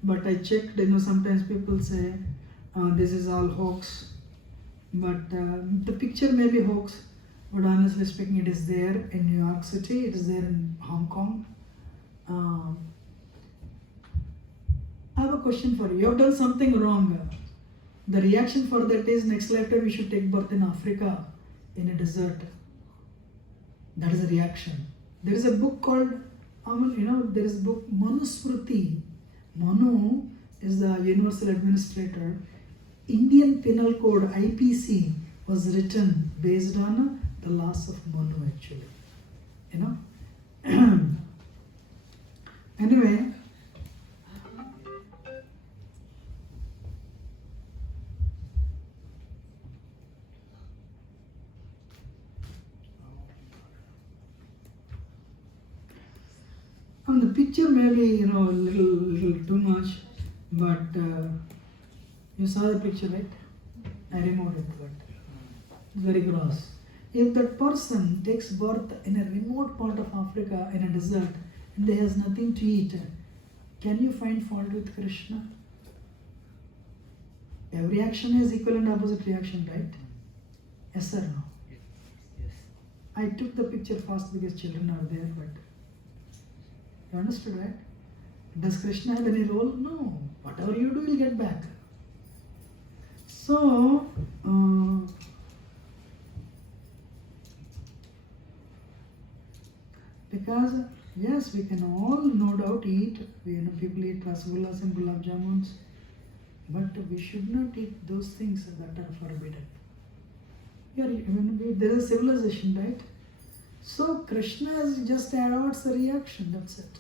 but I checked, sometimes people say this is all hoax, but the picture may be hoax, but honestly speaking, it is there in New York City, it is there in Hong Kong. I have a question for you. You have done something wrong. The reaction for that is next lifetime you should take birth in Africa in a desert. That is a reaction. There is a book called, there is a book Manusmriti. Manu is the universal administrator. Indian Penal Code IPC was written based on the laws of Manu actually. Anyway, the picture may be, a little too much, but you saw the picture, right? I removed it, but it's very gross. If that person takes birth in a remote part of Africa, in a desert, and there has nothing to eat, can you find fault with Krishna? Every action has equal and opposite reaction, right? Yes or no? Yes. Yes. I took the picture fast because children are there, but you understood, right? Does Krishna have any role? No. Whatever you do, you'll get back. So, because yes, we can all no doubt eat. People eat rasgullas and gulab jamuns, but we should not eat those things that are forbidden. There is civilization, right? So Krishna is just adds the reaction. That's it.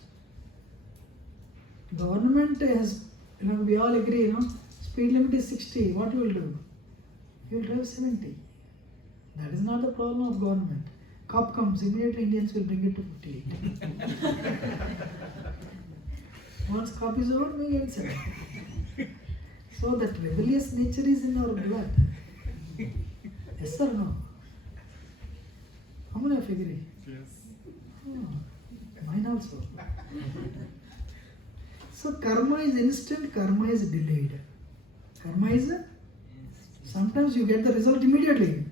Government has, we all agree, speed limit is 60. What you will do? You will drive 70. That is not the problem of government. Cop comes, immediately Indians will bring it to 58. Once cop is over, we get 70. So that rebellious nature is in our blood. Yes or no? How many of you agree? Yes. Oh, mine also. So karma is instant, karma is delayed. Karma is, sometimes you get the result immediately.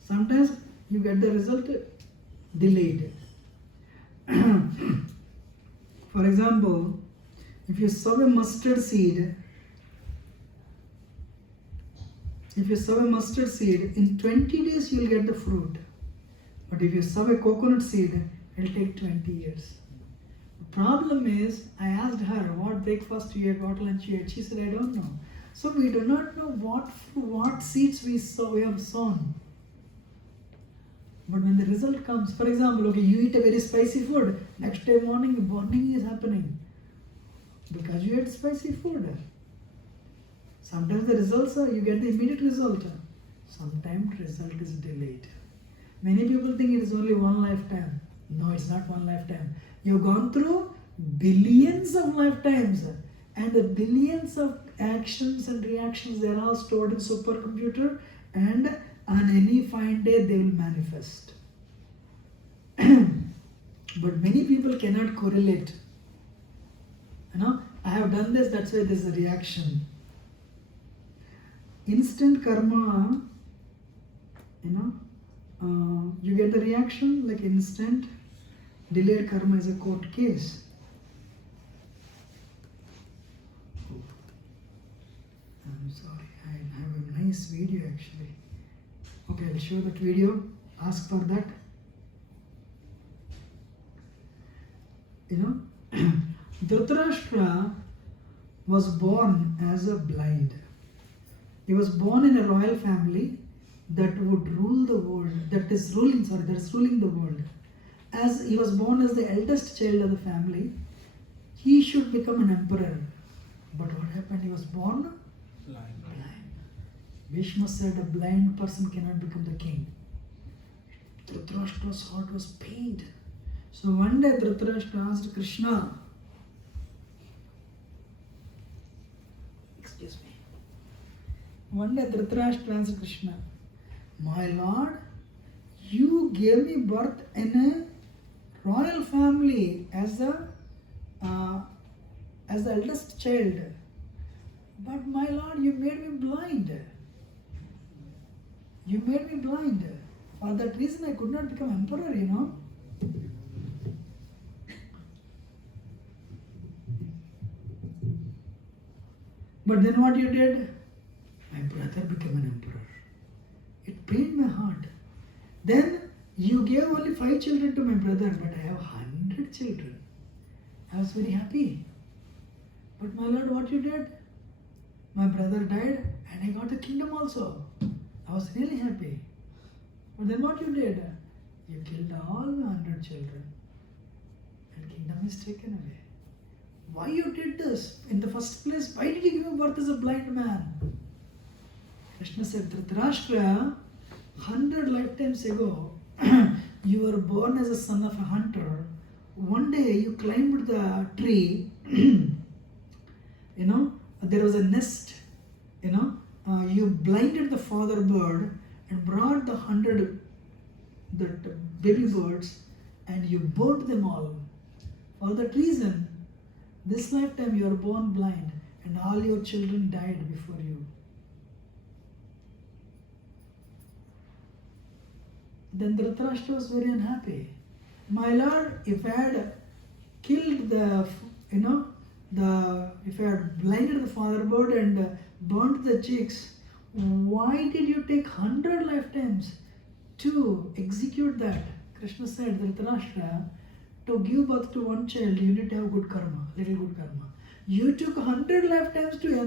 Sometimes you get the result delayed. For example, if you sow a mustard seed, in 20 days you will get the fruit. But if you sow a coconut seed, it will take 20 years. The problem is, I asked her what breakfast you ate, what lunch you ate. She said, I don't know. So we do not know what seeds we have sown. But when the result comes, for example, okay, you eat a very spicy food, next day morning, burning is happening because you ate spicy food. Sometimes the results are, you get the immediate result. Sometimes result is delayed. Many people think it is only one lifetime. No, it's not one lifetime. You've gone through billions of lifetimes, and the billions of actions and reactions, they are all stored in supercomputer, and on any fine day they will manifest. But many people cannot correlate. I have done this, that's why there's a reaction. Instant karma, you get the reaction like instant. Delayed karma is a court case. I'm sorry, I have a nice video actually. Okay, I'll show that video. Ask for that. Dhritarashtra was born as a blind. He was born in a royal family that would rule the world, that is ruling the world. As he was born as the eldest child of the family, he should become an emperor. But what happened? He was born blind. Bhishma said a blind person cannot become the king. Dhritarashtra's heart was pained. So one day Dhritarashtra asked Krishna, One day Dhritarashtra asked Krishna, my lord, you gave me birth in a royal family as the eldest child. But my lord, you made me blind. You made me blind. For that reason I could not become emperor, But then what you did? My brother became an emperor. It pained my heart. Then you gave only 5 children to my brother, but I have 100 children. I was very happy. But my lord, what you did? My brother died and I got the kingdom also. I was really happy. But then what you did? You killed all my 100 children. And kingdom is taken away. Why you did this? In the first place, why did you give birth as a blind man? Krishna said, Dhritarashtra, 100 lifetimes ago, you were born as a son of a hunter. One day you climbed the tree, there was a nest, you blinded the father bird and brought the 100 baby birds and you burnt them all. For that reason, this lifetime you are born blind and all your children died before you. Then Dhritarashtra was very unhappy. My lord, if I had killed if I had blinded the fatherboard and burnt the chicks, why did you take 100 lifetimes to execute that? Krishna said, Dhritarashtra, to give birth to one child, you need to have good karma, little good karma. You took 100 lifetimes to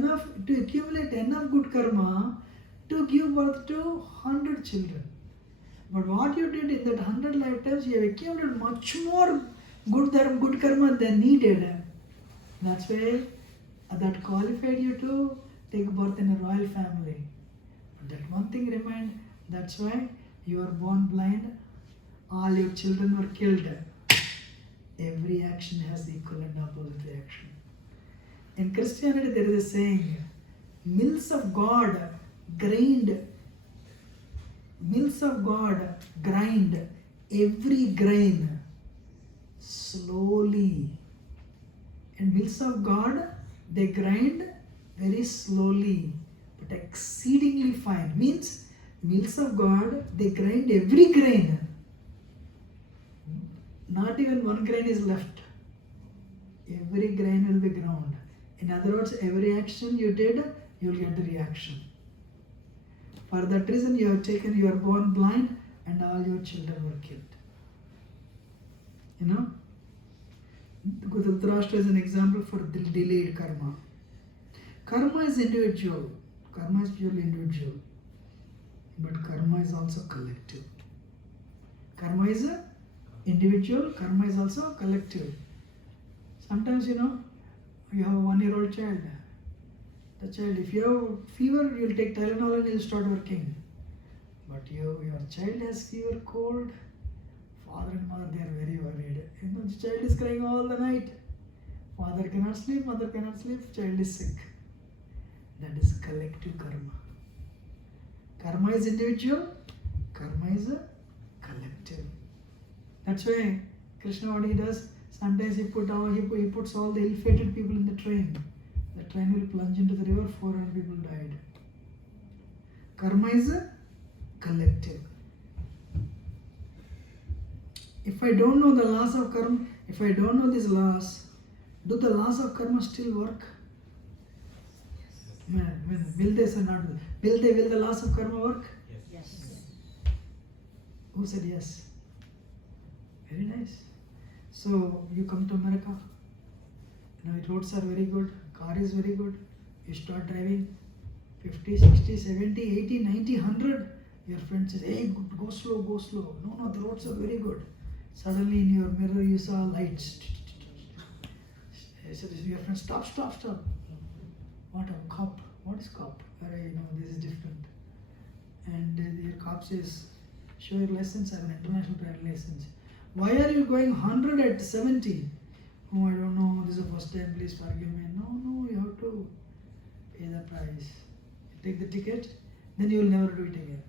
accumulate enough good karma to give birth to 100 children. But what you did in that 100 lifetimes, you have accumulated much more good karma than needed. That's why that qualified you to take birth in a royal family. But that one thing remained, that's why you were born blind, all your children were killed. Every action has equal and opposite reaction. In Christianity, there is a saying, mills of God grind every grain slowly. And mills of God, they grind very slowly but exceedingly fine. Means mills of God, they grind every grain. Not even one grain is left. Every grain will be ground. In other words, every action you did, you will get the reaction. For that reason, you are born blind and all your children were killed. You know? Dhritarashtra is an example for delayed karma. Karma is individual. Karma is purely individual. But karma is also collective. Karma is individual, karma is also collective. Sometimes, you have a 1-year-old child. The child, if you have fever, you'll take Tylenol and he'll start working. But your child has fever, cold, father and mother, they are very worried. The child is crying all the night. Father cannot sleep, mother cannot sleep, child is sick. That is collective karma. Karma is individual, karma is collective. That's why Krishna, what he does, sometimes he puts all the ill-fated people in the train. The train will plunge into the river, 400 people died. Karma is collective. If I don't know the laws of karma, if I don't know these laws, do the laws of karma still work? Will they or not? Will the laws of karma work? Yes. Who said yes? Very nice. So you come to America, roads are very good, car is very good, you start driving 50, 60, 70, 80, 90, 100. Your friend says, hey, go slow, go slow. No, the roads are very good. Suddenly in your mirror you saw lights. Your friend, stop. What a cop? What is cop? This is different. And your cop says, show your license. I have an international driving license. Why are you going 100 at 70? Oh, I don't know. This is the first time. Please forgive me. No. You have to pay the price. You take the ticket, then you will never do it again.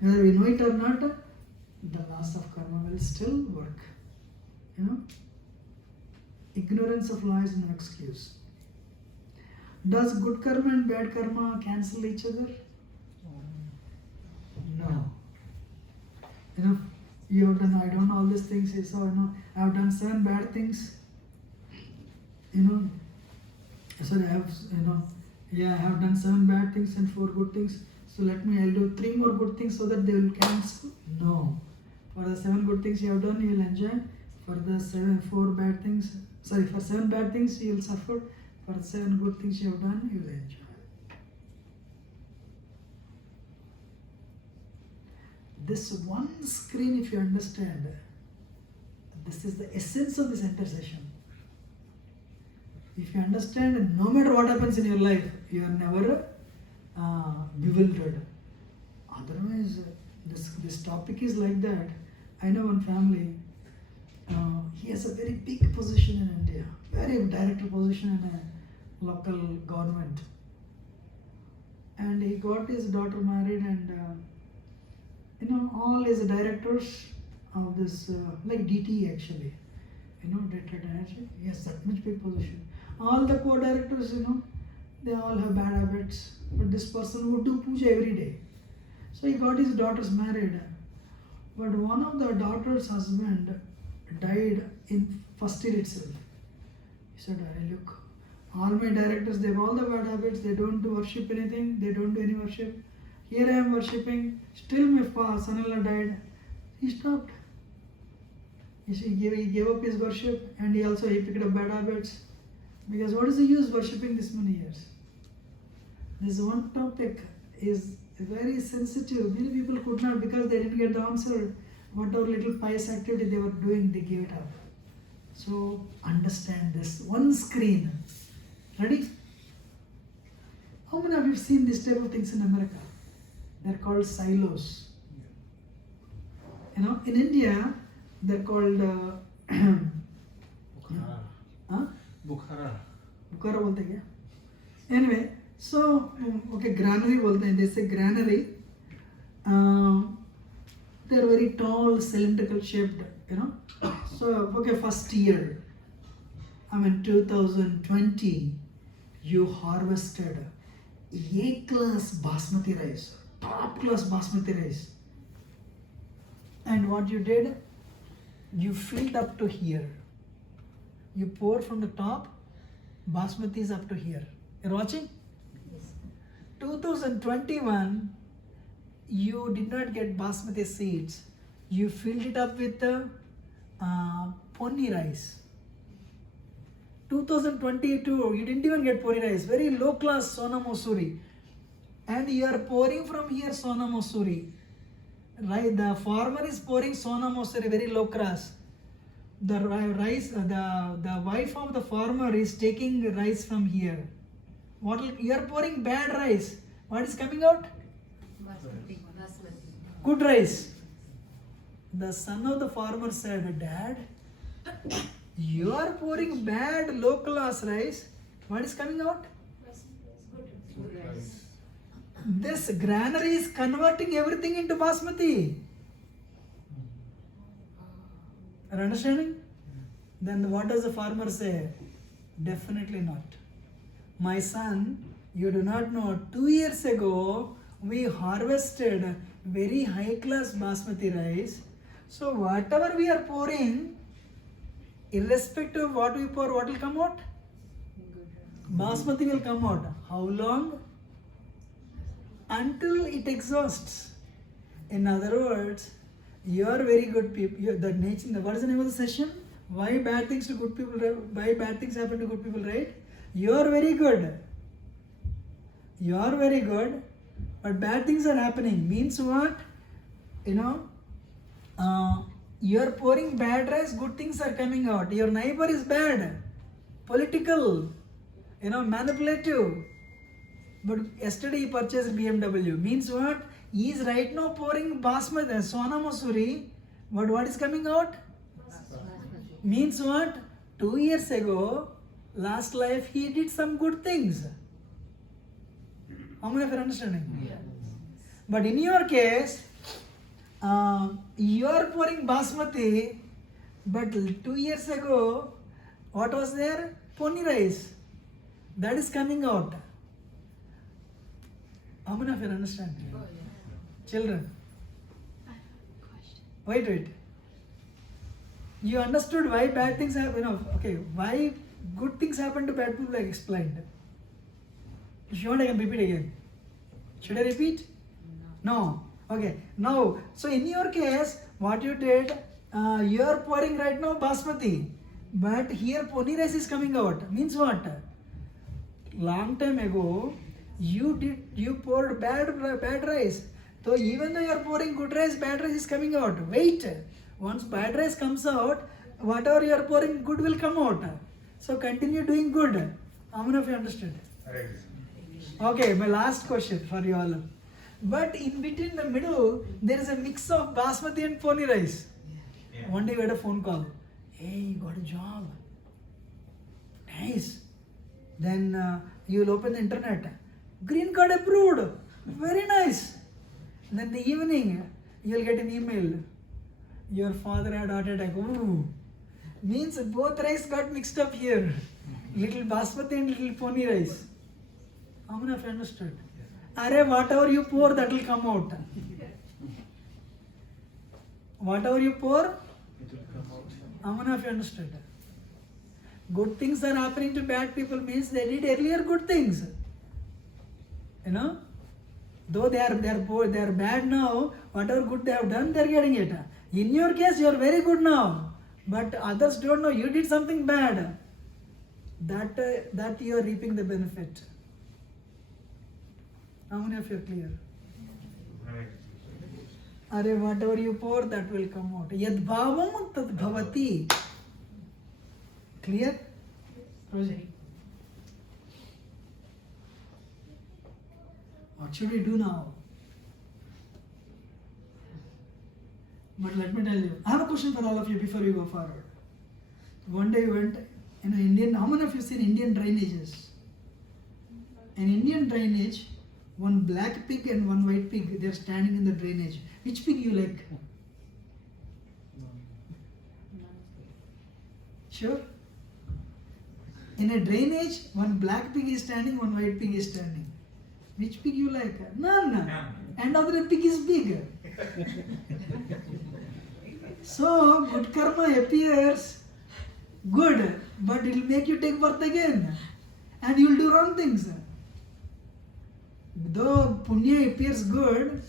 Whether we know it or not, the laws of karma will still work. Ignorance of law is no excuse. Does good karma and bad karma cancel each other? No. You have done, I don't know all these things, so I have done 7 bad things. So I have done 7 bad things and 4 good things. So I'll do 3 more good things so that they will cancel. No. For the 7 good things you have done, you will enjoy. For the 7 bad things you will suffer. For the 7 good things you have done, you will enjoy. This one screen, if you understand, this is the essence of this intercession. If you understand, no matter what happens in your life, you are never bewildered. Otherwise, this topic is like that. I know one family, he has a very big position in India, very director position in a local government. And he got his daughter married, and all his directors of this, like DT actually, director energy, he has that much big position. All the co-directors, they all have bad habits, but this person would do puja every day. So he got his daughters married. But one of the daughter's husband died in first year itself. He said, look, all my directors, they have all the bad habits, they don't worship anything, they don't do any worship. Here I am worshipping, still my son-in-law died. He stopped. You see, he gave up his worship, and he picked up bad habits. Because what is the use worshipping this many years? This one topic is very sensitive. Many people could not, because they didn't get the answer. Whatever little pious activity they were doing, they gave it up. So understand this. One screen. Ready? How many of you have seen this type of things in America? They're called silos. In India, they're called Bukhara. Bukhara bolte kya? Anyway, so okay, granary bolte hain. They say granary. They are very tall, cylindrical shaped. So okay, first year, 2020, you harvested A-class basmati rice, top class basmati rice. And what you did, you filled up to here. You pour from the top, basmati is up to here. You're watching? Yes. 2021, you did not get basmati seeds. You filled it up with ponni rice. 2022, you didn't even get ponni rice. Very low class Sona Masuri. And you are pouring from here Sona Masuri. Right, the farmer is pouring Sona Masuri, very low class. The rice, the wife of the farmer is taking rice from here. You are pouring bad rice. What is coming out? Basmati. Good rice. The son of the farmer said, Dad, you are pouring bad low class rice. What is coming out? Good rice. This granary is converting everything into basmati. Are you understanding? Then what does the farmer say? Definitely not. My son, you do not know, 2 years ago, we harvested very high class basmati rice. So whatever we are pouring, irrespective of what we pour, what will come out? Basmati will come out. How long? Until it exhausts. In other words, you are very good people. What is the name of the session? Why bad things to good people? Why bad things happen to good people? Right? You are very good. You are very good, but bad things are happening. Means what? You are pouring bad rice. Good things are coming out. Your neighbor is bad, political, manipulative. But yesterday he purchased BMW. Means what? He is right now pouring basmati, Sona Masuri. But what is coming out? Means what? 2 years ago, last life, he did some good things. How many of you are understanding? Yeah. But in your case, you are pouring basmati, but 2 years ago, what was there? Ponni rice. That is coming out. How many of you understand? Oh, yeah. Children, Question. wait. You understood why bad things happen, why good things happen to bad people, I explained. If you want, I can repeat again. Should I repeat? No. Okay. Now, so in your case, what you did, you are pouring right now basmati, but here ponni rice is coming out. Means what? Long time ago, you poured bad rice. So even though you are pouring good rice, bad rice is coming out. Wait. Once bad rice comes out, whatever you are pouring, good will come out. So continue doing good. How many of you understood? Right. Okay, my last question for you all. But in between the middle, there is a mix of basmati and ponni rice. Yeah. One day we had a phone call. Hey, you got a job. Nice. Then you will open the internet. Green card approved. Very nice. Then the evening, you will get an email. Your father had heart attack. Ooh. Means both rice got mixed up here. Little basmati and little ponni rice. How many of you understood? Arey, whatever you pour, that will come out. Whatever you pour, It will come out. how many of you understood? Good things are happening to bad people means they did earlier good things. You know? Though they are poor, they are bad now, whatever good they have done, they are getting it. In your case, you are very good now. But others don't know you did something bad. That you are reaping the benefit. How many of you are clear? Are whatever you pour, that will come out. Yad bhavam tad bhavati. Clear? Rosie? What should we do now? But let me tell you, I have a question for all of you before we go forward. One day we went in an Indian, how many of you seen Indian drainages? An Indian drainage, one black pig and one white pig, they are standing in the drainage. Which pig you like? Sure? In a drainage, one black pig is standing, one white pig is standing. Which pig you like? None. And other pig is big. So, good karma appears good, but it will make you take birth again. And you will do wrong things. Though punya appears good,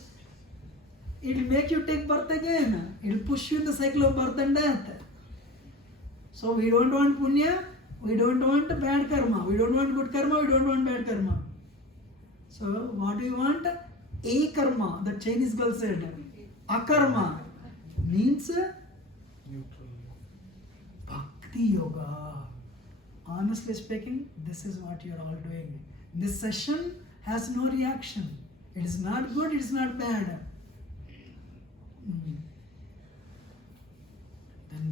it will make you take birth again. It will push you in the cycle of birth and death. So, we don't want punya, we don't want bad karma. We don't want good karma, we don't want bad karma. So, what do you want? A karma, the Chinese girl said. Akarma means Neutral. bhakti yoga. Honestly speaking, this is what you are all doing. This session has no reaction. It is not good, it is not bad.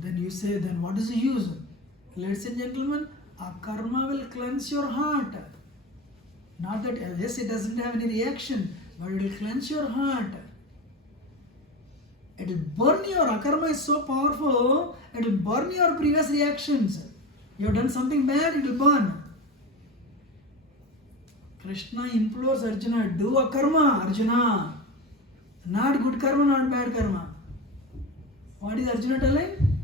Then you say, then what is the use? Ladies and gentlemen, akarma will cleanse your heart. Not that, yes, it doesn't have any reaction, but it will cleanse your heart. It will burn your, akarma is so powerful, it will burn your previous reactions. You have done something bad, it will burn. Krishna implores Arjuna, do akarma, Arjuna. Not good karma, not bad karma. What is Arjuna telling?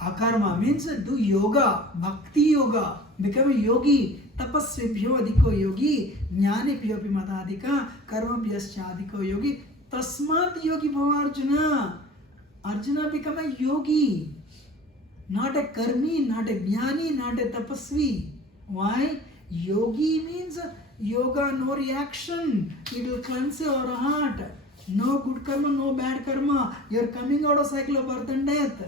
Akarma means do yoga, bhakti yoga, become a yogi. Tapasvibhyo adhiko yogi, jnanibhyo pimatadhika, karmabhyascha adhiko yogi. Tasmat yogi bhava Arjuna. Arjuna become a yogi. Not a karmi, not a jnani, not a tapasvi. Why? Yogi means yoga, no reaction. It will cleanse your heart. No good karma, no bad karma. You are coming out of cycle of birth and death.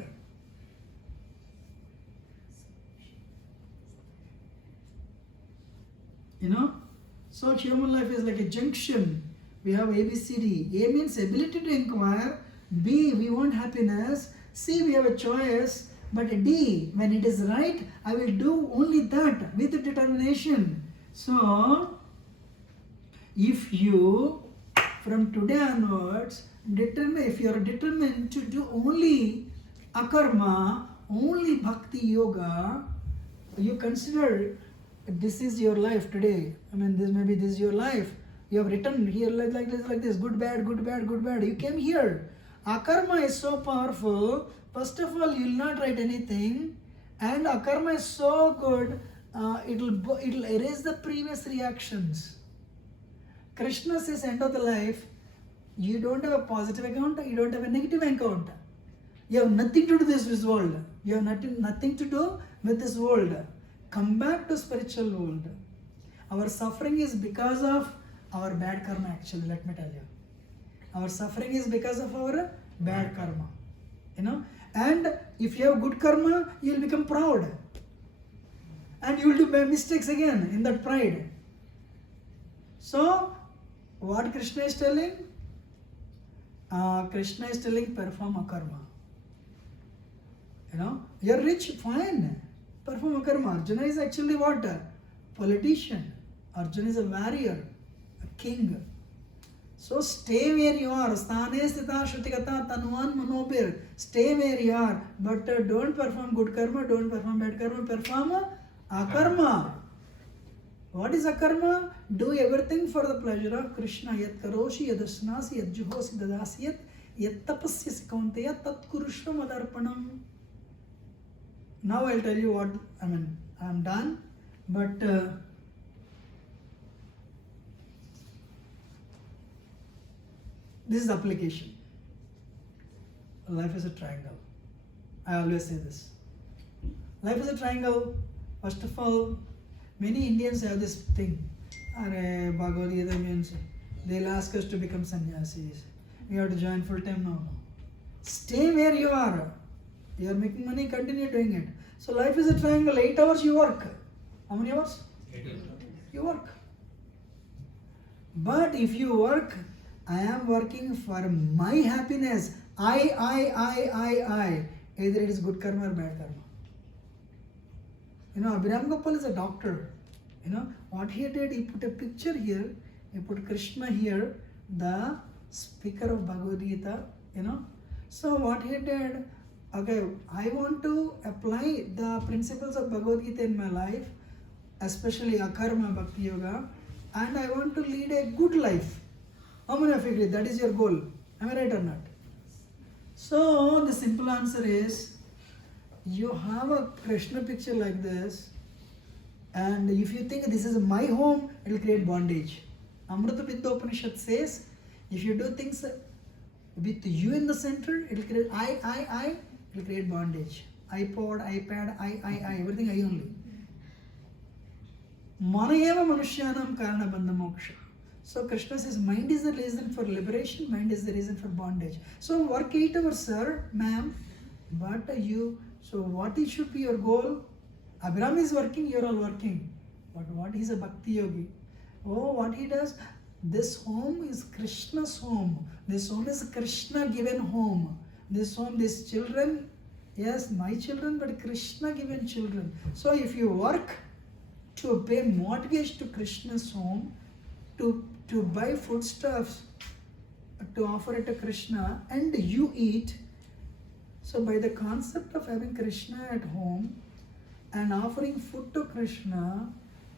You know? So human life is like a junction. We have A, B, C, D. A means ability to inquire. B, we want happiness. C, we have a choice. But D, when it is right, I will do only that with determination. So, if you, from today onwards, if you are determined to do only akarma, only bhakti yoga, you consider this is your life today. I mean, this is your life. You have written here like this, good, bad, good, bad, good, bad. You came here. Akarma is so powerful. First of all, you will not write anything, and akarma is so good. It'll erase the previous reactions. Krishna says, end of the life, you don't have a positive account, you don't have a negative account. You have nothing to do with this world. You have nothing to do with this world. Come back to spiritual world. Our suffering is because of our bad karma, actually, let me tell you. Our suffering is because of our bad karma. You know? And if you have good karma, you will become proud. And you will do mistakes again in that pride. So, what Krishna is telling? Krishna is telling, perform akarma. You know, you are rich, fine. Perform akarma. Arjuna is actually what? Politician. Arjuna is a warrior, a king. So stay where you are. Sthane sthita shrutikata tanuan manobir. Stay where you are. But don't perform good karma, don't perform bad karma. Perform akarma. What is akarma? Do everything for the pleasure of Krishna. Yat karoshi, yad asnasi, yad juhosi, dadasi, yat Yat tapasyasi kaunteya tat kurushva madarpanam. Now I'll tell you what, I'm done, but this is the application. Life is a triangle. I always say this. Life is a triangle. First of all, many Indians have this thing. Bhagavad Gita means they'll ask us to become sannyasis. We have to join full time now. Stay where you are. You are making money, continue doing it. So life is a triangle. 8 hours you work. How many hours? 8 hours. You work. But if you work, I am working for my happiness. I. Either it is good karma or bad karma. Abhiram Gopal is a doctor. What he did, he put a picture here, he put Krishna here, the speaker of Bhagavad Gita, So what he did, okay, I want to apply the principles of Bhagavad Gita in my life, especially Akarma Bhakti Yoga, and I want to lead a good life. How many of you agree? That is your goal. Am I right or not? So the simple answer is, you have a Krishna picture like this, and if you think this is my home, it will create bondage. Amrita Vitta Upanishad says, if you do things with you in the center, it will create it will create bondage. iPod, iPad, I, everything I only. Manayeva Manushyanam Karana Bandha Moksha. So Krishna says, mind is the reason for liberation, mind is the reason for bondage. So work 8 hours, sir, ma'am, but so what it should be your goal? Abhiram is working, you are all working. But what is a Bhakti Yogi? Oh, what he does? This home is Krishna's home. This home is Krishna given home. This home, these children, yes, my children, but Krishna given children. So if you work to pay mortgage to Krishna's home, to buy foodstuffs, to offer it to Krishna, and you eat. So by the concept of having Krishna at home and offering food to Krishna,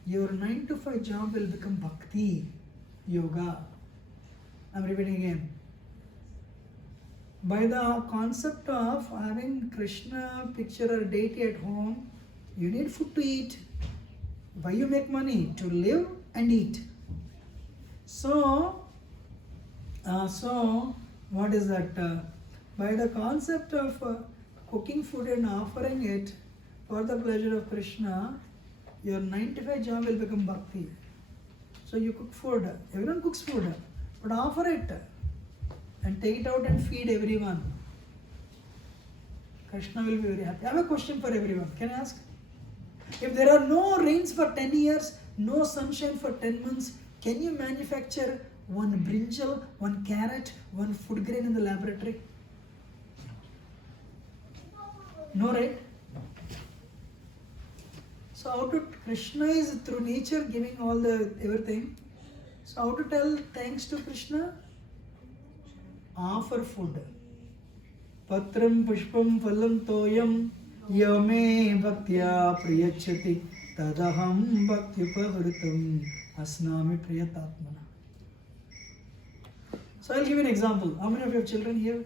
your 9 to 5 job will become Bhakti Yoga. I'm repeating again. By the concept of having Krishna picture or deity at home, you need food to eat. Why you make money? To live and eat. So what is that? By the concept of cooking food and offering it for the pleasure of Krishna, your 95 job will become bhakti. So you cook food, everyone cooks food, but offer it and take it out and feed everyone. Krishna will be very happy. I have a question for everyone. Can I ask? If there are no rains for 10 years, no sunshine for 10 months, can you manufacture one brinjal, one carrot, one food grain in the laboratory? No, right? So how to, Krishna is through nature giving all the everything. So how to tell thanks to Krishna? Offer food. Patram pushpam phalam toyam yame bhaktya priyachati tadaham bhaktyupavritam asnami priyatatmana. So I'll give you an example. How many of you have children here?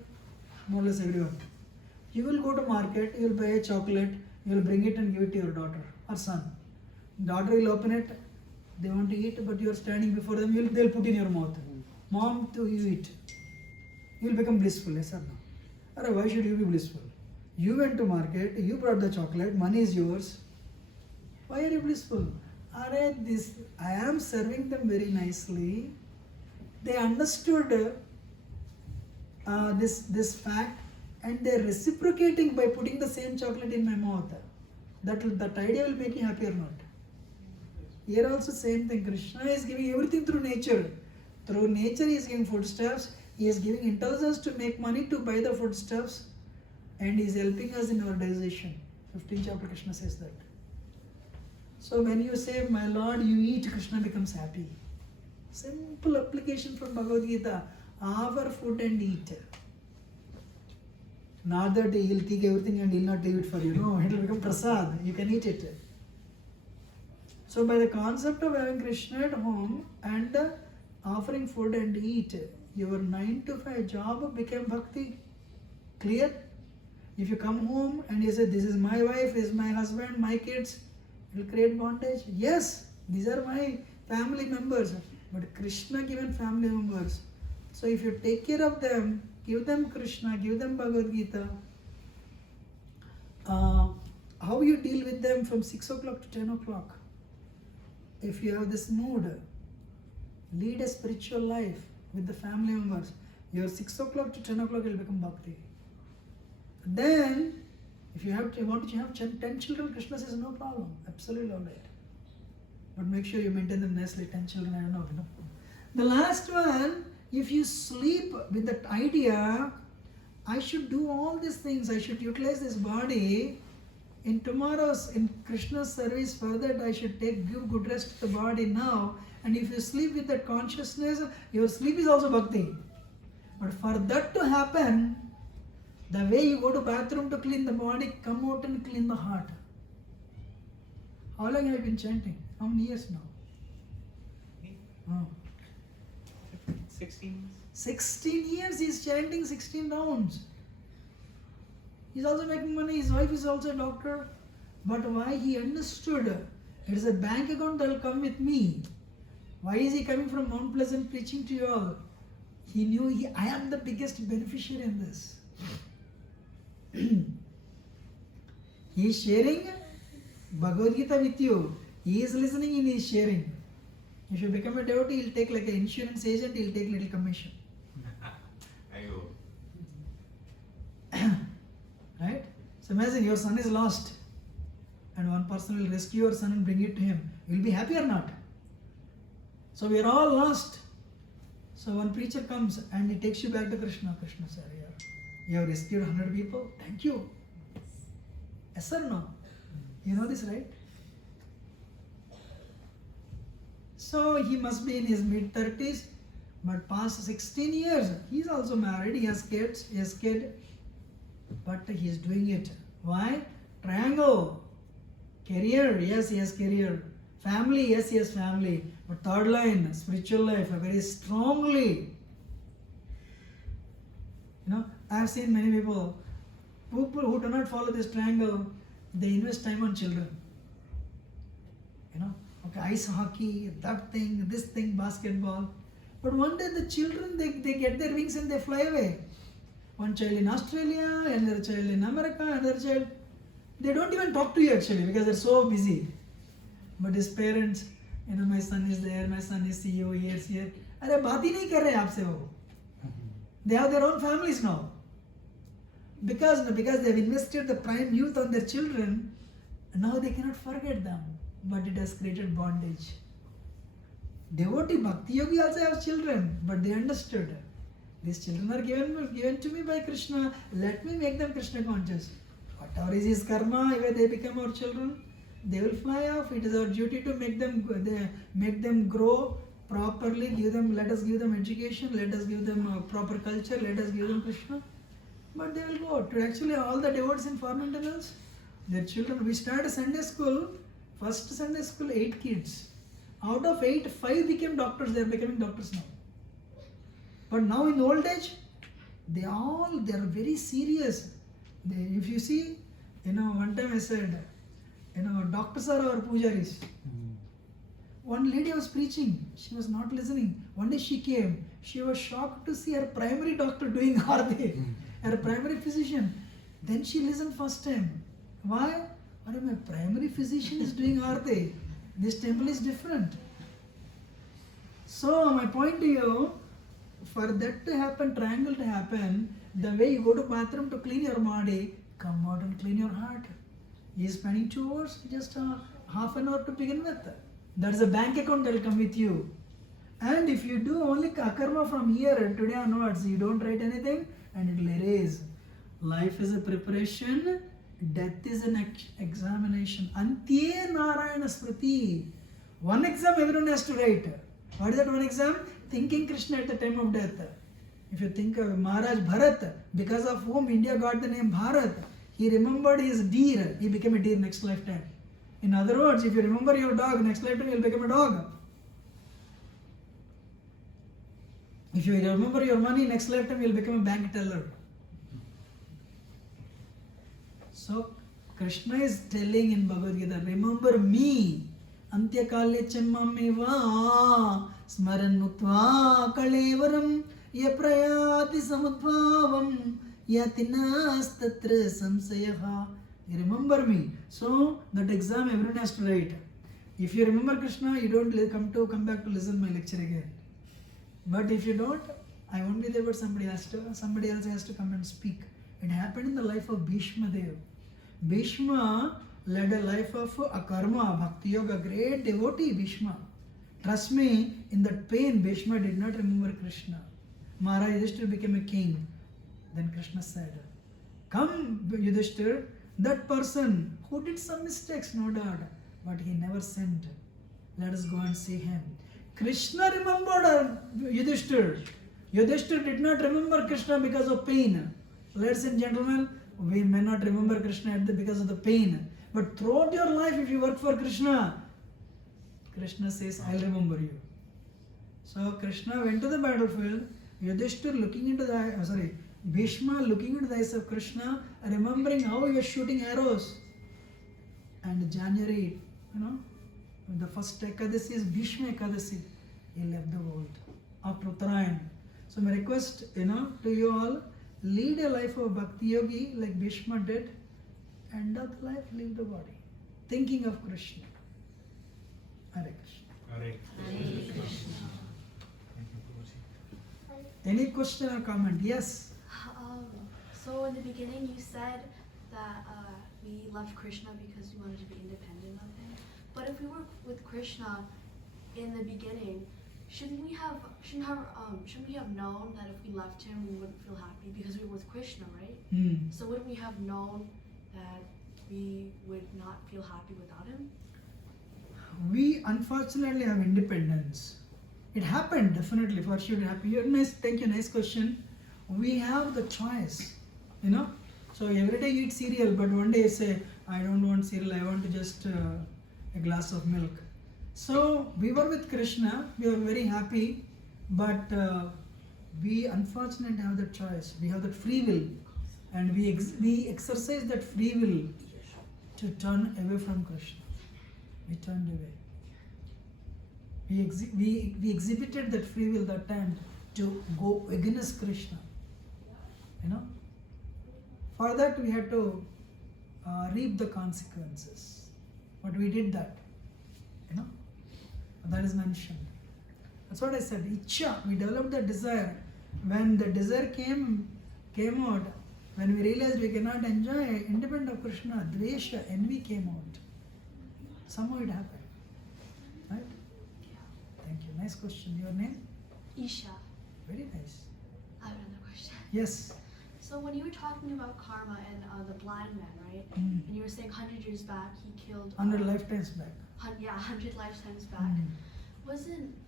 More or less everyone. You will go to market, you will buy a chocolate, you will bring it and give it to your daughter or son. Daughter will open it, they want to eat, but you are standing before them, they'll put in your mouth. Mom, to you eat. You will become blissful, yes or no? Or why should you be blissful? You went to market, you brought the chocolate, money is yours. Why are you blissful? I am serving them very nicely. They understood this fact, and they're reciprocating by putting the same chocolate in my mouth. That idea will make you happy or not? Here also same thing. Krishna is giving everything through nature. Through nature he is giving foodstuffs. He is giving intelligence to make money to buy the foodstuffs, and he is helping us in our digestion. 15th chapter Krishna says that. So when you say, my Lord, you eat, Krishna becomes happy. Simple application from Bhagavad Gita. Offer food and eat. Not that he will take everything and he will not leave it for you. No, it will become prasad. You can eat it. So by the concept of having Krishna at home and offering food and eat, your 9 to 5 job became bhakti. Clear? If you come home and you say, this is my wife, this is my husband, my kids, it will create bondage. Yes, these are my family members, but Krishna given family members. So if you take care of them, give them Krishna, give them Bhagavad Gita, how you deal with them from 6 o'clock to 10 o'clock. If you have this mood, lead a spiritual life with the family members. Your 6 o'clock to 10 o'clock will become bhakti. Then, if you want to have 10 children, Krishna says no problem, absolutely alright. But make sure you maintain them nicely. 10 children, I don't know. The last one, if you sleep with that idea, I should do all these things, I should utilize this body. In Krishna's service, for that I should give good rest to the body now. And if you sleep with that consciousness, your sleep is also bhakti. But for that to happen, the way you go to bathroom to clean the body, come out and clean the heart. How long have you been chanting? How many years now? Me? Oh. 16. 16 years he is chanting 16 rounds. He is also making money, his wife is also a doctor. But why? He understood it is a bank account that will come with me. Why is he coming from Mount Pleasant preaching to you all? He knew I am the biggest beneficiary in this. He is sharing Bhagavad Gita with you. He is listening and he is sharing. If you become a devotee, he will take like an insurance agent, he will take little commission. Right? So imagine your son is lost and one person will rescue your son and bring it to him. You will be happy or not? So we are all lost. So one preacher comes and he takes you back to Krishna. Krishna says, you have rescued 100 people. Thank you. Yes or no? You know this, right? So he must be in his mid-30s, but past 16 years, he is also married, he has kids, but he is doing it. Why? Triangle. Career, yes, he has career. Family, yes, he has family. But third line, spiritual life, very strongly. I have seen many people who do not follow this triangle, they invest time on children. Okay, ice hockey, that thing, this thing, basketball. But one day the children, they get their wings and they fly away. One child in Australia, another child in America, another child. They don't even talk to you actually because they're so busy. But his parents, my son is there, my son is CEO, here. Arey, baat hi nahi kar rahe aapse wo. They have their own families now. Because they have invested the prime youth on their children, now they cannot forget them. But it has created bondage. Devotee Bhakti Yogi also have children, but they understood. These children are given to me by Krishna. Let me make them Krishna conscious. Whatever is his karma, if they become our children, they will fly off. It is our duty to make them grow properly. Let us give them education. Let us give them proper culture. Let us give them Krishna. But they will go. To actually all the devotees in foreign tunnels, their children. We started a Sunday school. First Sunday school, 8 kids. Out of 8, 5 became doctors. They are becoming doctors now. But now in old age, they are very serious. If you see, one time I said, doctors are our pujaris. One lady was preaching. She was not listening. One day she came. She was shocked to see her primary doctor doing arati. Her primary physician. Then she listened first time. Why? My primary physician is doing arati. This temple is different. So my point to you, for that to happen, triangle to happen, the way you go to bathroom to clean your body, come out and clean your heart. He is spending 2 hours, just half an hour to begin with. That is a bank account that will come with you. And if you do only karma from here today onwards, you don't write anything and it will erase. Life is a preparation, death is an examination. Antye Narayana Smriti. One exam everyone has to write. What is that one exam? Thinking Krishna at the time of death. If you think of Maharaj Bharat, because of whom India got the name Bharat, he remembered his deer, he became a deer next lifetime. In other words, if you remember your dog, next lifetime you will become a dog. If you remember your money, next lifetime you'll become a bank teller. So Krishna is telling in Bhagavad Gita, remember me. Antyakale chammameva smaranutva kalevaram yaprayati samudbhavam yatinastatra samsayaha. You remember me. So that exam everyone has to write. If you remember Krishna, you don't come back to listen my lecture again. But if you don't, I won't be there, but somebody else has to come and speak. It happened in the life of Bhishma Dev. Bhishma led a life of akarma, bhakti yoga, great devotee Bhishma. Trust me, in that pain, Bhishma did not remember Krishna. Maharaj Yudhishthira became a king. Then Krishna said, come Yudhishthira, that person who did some mistakes, no doubt, but he never sinned. Let us go and see him. Krishna remembered Yudhishthira. Yudhishthira did not remember Krishna because of pain. Ladies and gentlemen, we may not remember Krishna because of the pain. But throughout your life, if you work for Krishna, Krishna says, I'll remember you. So Krishna went to the battlefield. Yudhishthira looking into the Bhishma looking into the eyes of Krishna, remembering how he was shooting arrows. And January, the first Ekadasi is Bhishma Ekadasi. He left the world after Uttarayan. So my request, to you all, lead a life of Bhakti Yogi like Bhishma did. End of the life, leave the body. Thinking of Krishna. Hare Krishna. Hare Krishna. Thank you, Prabhuji. Any question or comment? Yes. So in the beginning you said that we loved Krishna because we wanted to be independent of him. But if we were with Krishna in the beginning, shouldn't we have known that if we left him we wouldn't feel happy because we were with Krishna, right? So wouldn't we have known that we would not feel happy without him? We unfortunately have independence. It happened definitely for sure. Thank you, nice question. We have the choice, So every day you eat cereal, but one day you say, I don't want cereal, I want to just a glass of milk. So we were with Krishna, we were very happy, but we unfortunately have the choice. We have that free will, and we exercise that free will to turn away from Krishna. We turned away. We exhibited that free will that time to go against Krishna. For that we had to reap the consequences. But we did that. That is mentioned. That's what I said. Ichcha. We developed the desire. When the desire came out, when we realized we cannot enjoy independent of Krishna, dvesha, envy came out. Somehow it happened. Right? Thank you. Nice question. Your name? Isha. Very nice. I have another question. Yes. So when you were talking about karma and the blind man, right? Mm. And you were saying 100 years back he killed 100 lifetimes back. 100 lifetimes back.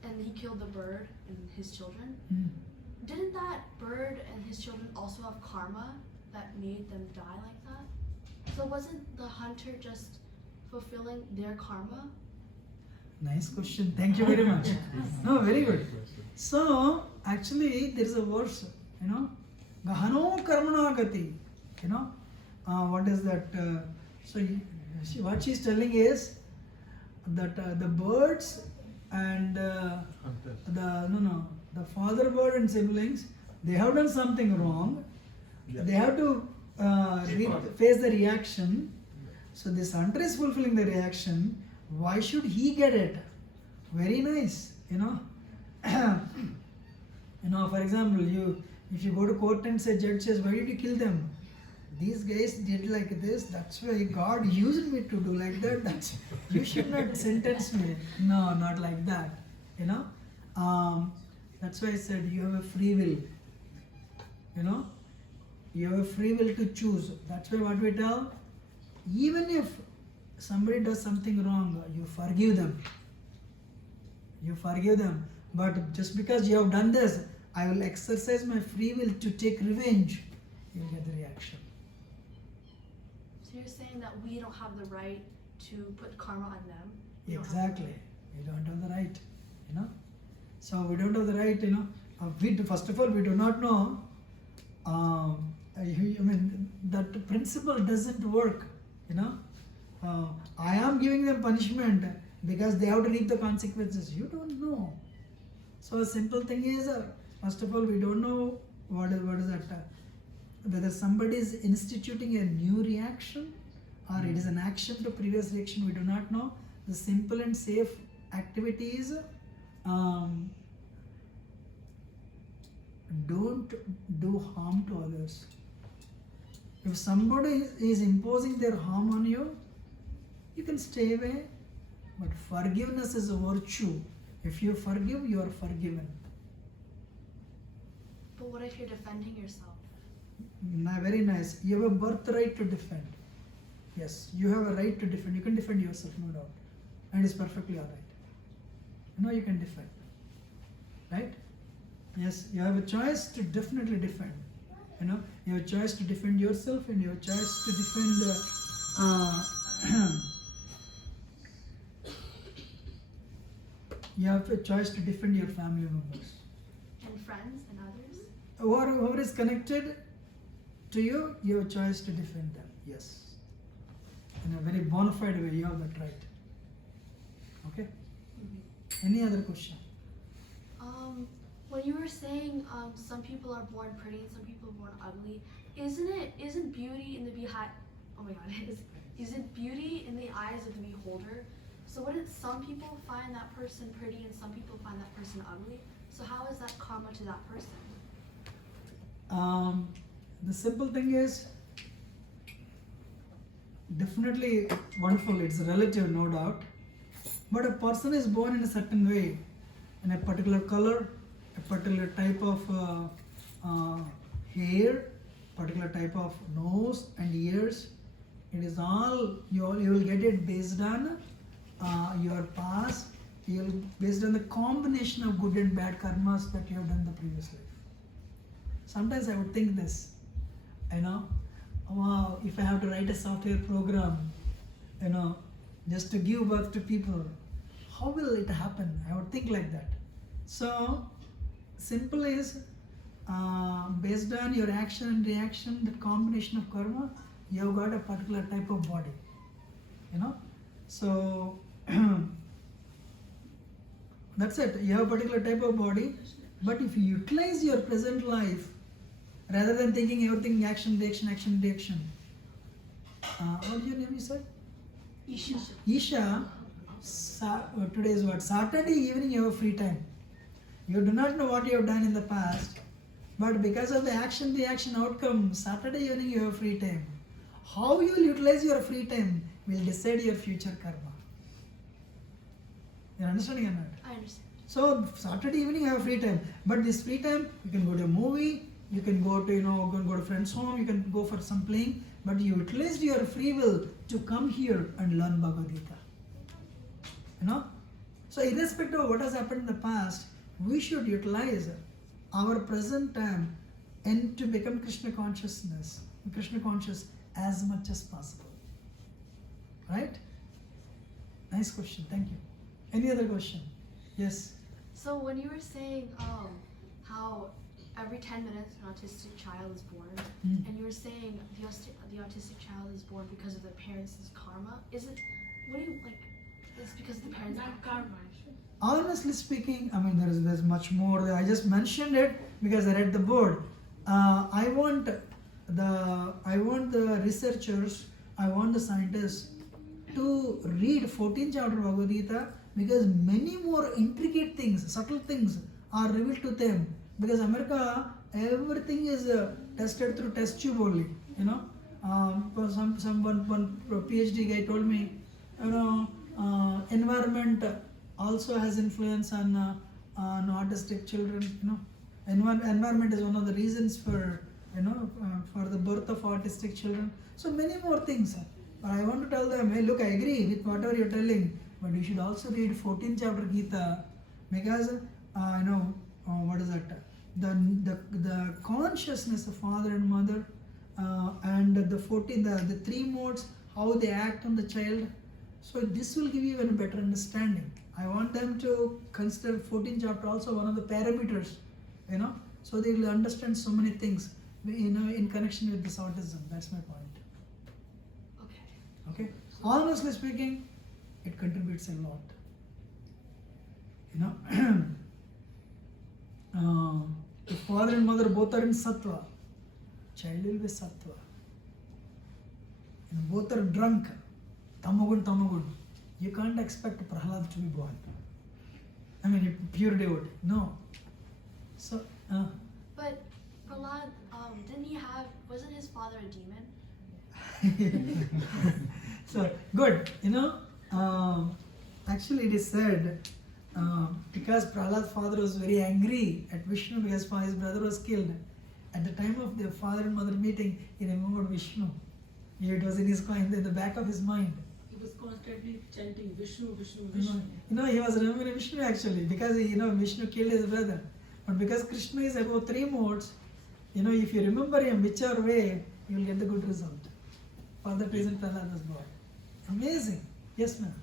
And he killed the bird and his children. Didn't that bird and his children also have karma that made them die like that? So wasn't the hunter just fulfilling their karma? Nice question. Thank you very much. No, very good. So actually there is a verse, Gahano karmana gati. What is that? What she's telling is that the birds and the father bird and siblings, they have done something wrong. Yeah. They have to face the reaction. So this hunter is fulfilling the reaction. Why should he get it? Very nice, for example, if you go to court and say, judge says, why did you kill them? These guys did like this, that's why God used me to do like that. You should not sentence me. No, not like that. That's why I said you have a free will. You have a free will to choose. That's why what we tell, even if somebody does something wrong, you forgive them. But just because you have done this, I will exercise my free will to take revenge. You'll get the reaction. So you're saying that we don't have the right to put karma on them? Exactly. We don't have the right, So we don't have the right, First of all, we do not know. That principle doesn't work. I am giving them punishment because they have to reap the consequences. You don't know. So a simple thing is, first of all, we don't know what is that. Whether somebody is instituting a new reaction or it is an action to previous reaction, we do not know. The simple and safe activity is don't do harm to others. If somebody is imposing their harm on you, you can stay away. But forgiveness is a virtue. If you forgive, you are forgiven. But what if you're defending yourself? Very nice. You have a birthright to defend. Yes, you have a right to defend. You can defend yourself, no doubt. And it's perfectly alright. You can defend. Right? Yes, you have a choice to definitely defend. You have a choice to defend yourself and you have a choice to defend you have a choice to defend your family members. And friends and others? Whoever is connected to you, you have a choice to defend them. Yes. In a very bona fide way, you have that right. Okay? Any other question? When you were saying some people are born pretty and some people are born ugly, isn't beauty in the isn't beauty in the eyes of the beholder? So wouldn't some people find that person pretty and some people find that person ugly? So how is that karma to that person? The simple thing is, definitely wonderful, it's relative, no doubt. But a person is born in a certain way, in a particular color, a particular type of hair, particular type of nose and ears. It is all, you will get it based on your past, based on the combination of good and bad karmas that you have done the previous life. Sometimes I would think this, if I have to write a software program, just to give birth to people, how will it happen? I would think like that. So, simple is, based on your action and reaction, the combination of karma, you have got a particular type of body. So, that's it. You have a particular type of body, but if you utilize your present life, rather than thinking everything action, reaction. What is your name, you said? Isha. Isha, today is what? Saturday evening you have free time. You do not know what you have done in the past, but because of the action, reaction, outcome, Saturday evening you have free time. How you will utilize your free time will decide your future karma. You are understanding or not? I understand. So Saturday evening you have free time, but this free time you can go to a movie, you can go to go to friend's home, you can go for some playing, but you utilized your free will to come here and learn Bhagavad Gita. So irrespective of what has happened in the past, we should utilize our present time and to become Krishna conscious as much as possible. Right? Nice question. Thank you. Any other question? Yes. So when you were saying how every 10 minutes an autistic child is born, and you were saying the autistic child is born because of their parents' karma, is it, what do you, it's because of the parents' karma? Honestly speaking, there's much more. I just mentioned it because I read the board. I want the researchers, I want the scientists to read 14th chapter of Bhagavad Gita, because many more intricate things, subtle things are revealed to them. Because America, everything is tested through test tube only. One PhD guy told me, environment also has influence on autistic children. Environment is one of the reasons for the birth of autistic children. So many more things. But I want to tell them, hey, look, I agree with whatever you're telling, but you should also read 14th chapter Gita, because what is that? The consciousness of father and mother, and the three modes, how they act on the child. So this will give you even a better understanding. I want them to consider 14th chapter also one of the parameters you know, so they will understand so many things, you know, in connection with this autism. That's my point. Okay. Okay, honestly speaking, it contributes a lot, you know. If father and mother both are in sattva, child will be sattva. And both are drunk, tamagun, you can't expect Prahlad to be born. I mean, pure devotee, no. So But Prahlad, wasn't his father a demon? so good, you know. Actually, it is said, because Prahlad's father was very angry at Vishnu because his brother was killed. At the time of their father and mother meeting, he remembered Vishnu. It was in his mind, in the back of his mind. He was constantly chanting Vishnu, Vishnu, You Vishnu. know, he was remembering Vishnu actually because you know Vishnu killed his brother. But because Krishna is above 3 modes, you know, if you remember him whichever way, you will get the good result. For that reason, Prahlad was born. Amazing. Yes, ma'am.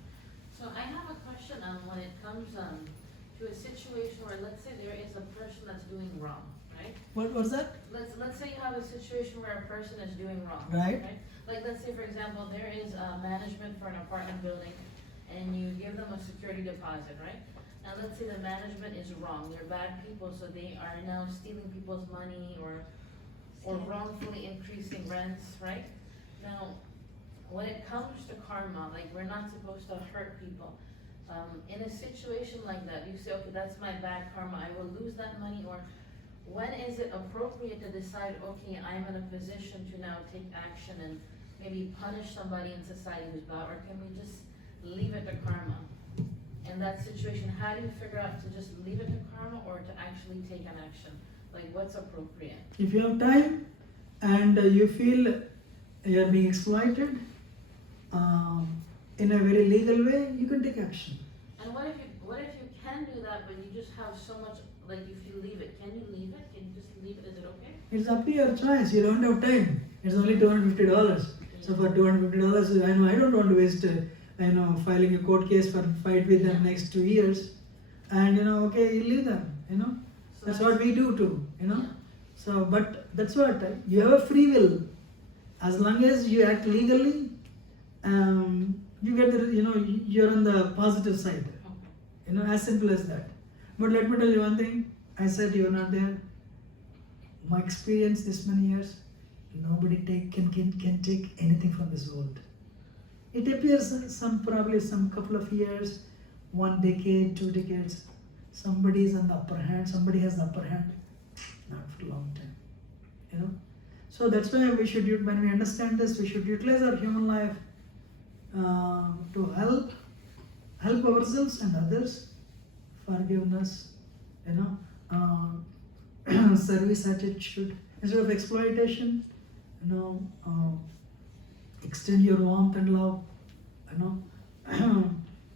So I have a question on when it comes to a situation where, let's say there is a person that's doing wrong, right? What was that? Let's say you have a situation where a person is doing wrong, Right. Like let's say for example there is management for an apartment building, and you give them a security deposit, right? Now let's say the management is wrong; they're bad people, so they are now stealing people's money or wrongfully increasing rents, right? Now, when it comes to karma, like we're not supposed to hurt people. In a situation like that, you say, okay, that's my bad karma, I will lose that money, or when is it appropriate to decide, okay, I'm in a position to now take action and maybe punish somebody in society who's bad, or can we just leave it to karma? In that situation, how do you figure out to just leave it to karma or to actually take an action? Like what's appropriate? If you have time and you feel you are being exploited in a very legal way, you can take action. And what if you can do that, but you just have so much, like if you leave it, can you leave it? Can you just leave it? Is it okay? It's up to your choice. You don't have time. It's only $250. So for $250, I don't want to waste, filing a court case for fight with them next 2 years. And okay, you leave them. So That's what we do too. Yeah. So, but that's what you have a free will. As long as you act legally, you get the you're on the positive side. Okay. As simple as that. But let me tell you one thing. I said you are not there. My experience this many years, nobody can take anything from this world. It appears probably some couple of years, 1 decade, 2 decades, somebody is on the upper hand, somebody has the upper hand. Not for a long time. So that's why we should, when we understand this, we should utilize our human life to help ourselves and others. Forgiveness, service attitude instead of exploitation. Extend your warmth and love.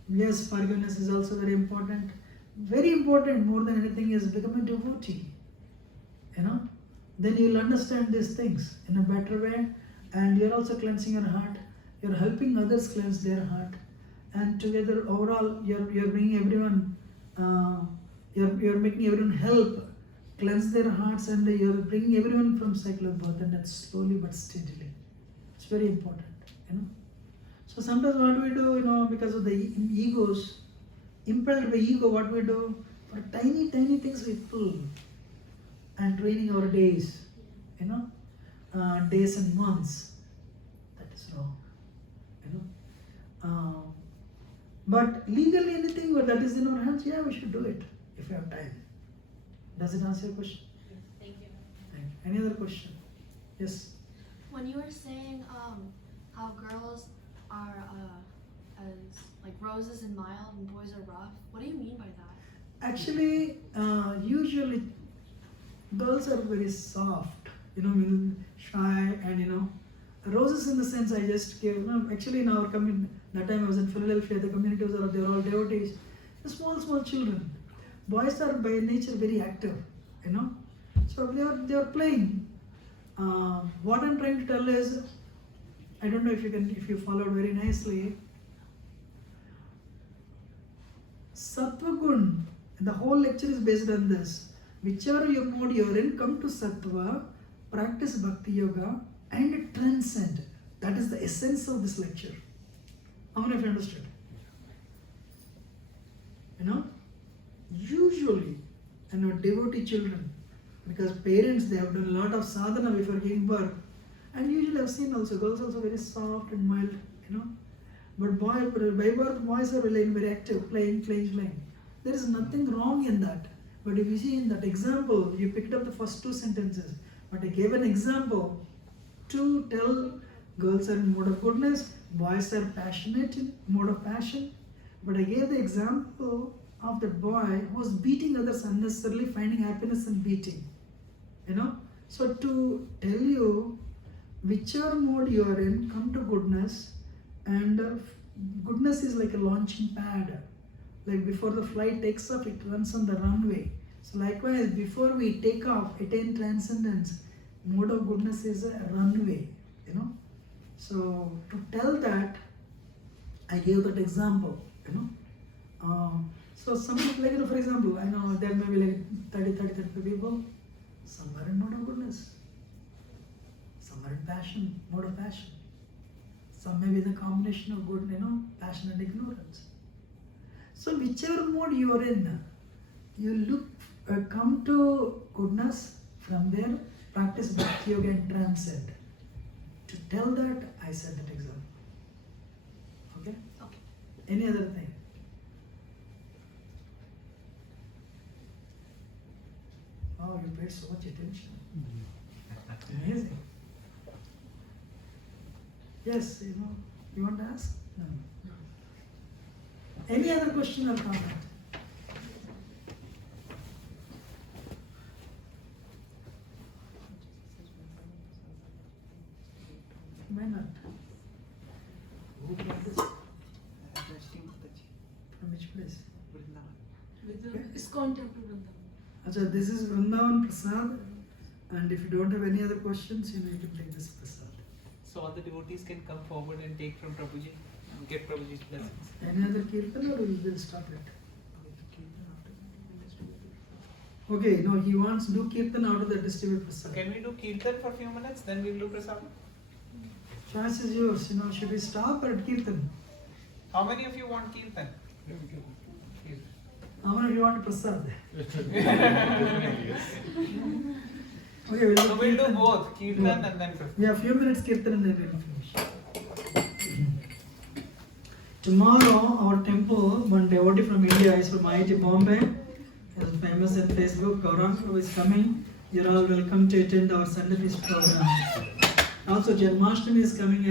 Yes, forgiveness is also very important. Very important, more than anything, is become a devotee. Then you'll understand these things in a better way, and you're also cleansing your heart. You're helping others cleanse their heart, and together, overall, you're bringing everyone. You're making everyone help cleanse their hearts, and you're bringing everyone from cycle of birth, and that's slowly but steadily. It's very important. So sometimes what we do, because of the egos, impelled by ego, what we do, for tiny things we pull and draining our days, days and months. That is wrong. But legally anything that is in our hands, yeah, we should do it if we have time. Does it answer your question? Thank you. Thank you. Any other question? Yes. When you were saying how girls are as like roses and mild and boys are rough, what do you mean by that? Actually, usually girls are very soft, shy, and roses in the sense I just gave. Actually, in our community, that time I was in Philadelphia, the communities they're all devotees. The small children. Boys are by nature very active, So they are playing. What I'm trying to tell is, I don't know if you followed very nicely. Sattva gun, the whole lecture is based on this. whichever you mode you're in, come to Sattva, practice Bhakti Yoga, and transcend. That is the essence of this lecture. How many of you understood? You know, usually, devotee children, because parents, they have done a lot of sadhana before giving birth, and usually I've seen also girls also very soft and mild, but by birth boys are very active, playing. There is nothing wrong in that. But if you see in that example, you picked up the first two sentences, but I gave an example to tell girls are in mode of goodness, boys are passionate in mode of passion. But I gave the example of the boy who was beating others unnecessarily, finding happiness in beating. So to tell you, whichever mode you are in, come to goodness, and goodness is like a launching pad. Like before the flight takes off, it runs on the runway. So likewise, before we take off, attain transcendence, mode of goodness is a runway. So to tell that, I gave that example. So some like for example, I know there may be like 30 people. Some are in mode of goodness. Some are in passion, mode of passion. Some may be the combination of good, passion and ignorance. So whichever mode you are in, you look, come to goodness. From there, practice Bhakti Yoga and transcend. To tell that, I said that example. Okay? Okay. Any other thing? Oh, you paid so much attention. Amazing. Yes, you want to ask? No. Any other question or comment? Why not? Who brought this? From which place? With the ISKCON temple Vrindavan. Achha, this is Vrindavan Prasad, and if you don't have any other questions, you can take this Prasad. So all the devotees can come forward and take from Prabhuji and get Prabhuji's blessings. Any other kirtan or we will stop it? Okay, no, he wants to do kirtan out of the distribute So Prasad. can we do kirtan for a few minutes, then we will do prasad? Choice is yours, should we stop or kirtan? How many of you want kirtan? How many of you want Prasad? Okay, we'll So we'll do kirtan. both, kirtan Yeah. and then prasad. We have few minutes kirtan and then we'll finish. Tomorrow, our temple, one devotee from India is from IIT Bombay. He is famous on Facebook. Gaurang Prabhu is coming. You're all welcome to attend our Sunday feast program. Also, Janmashtami is coming.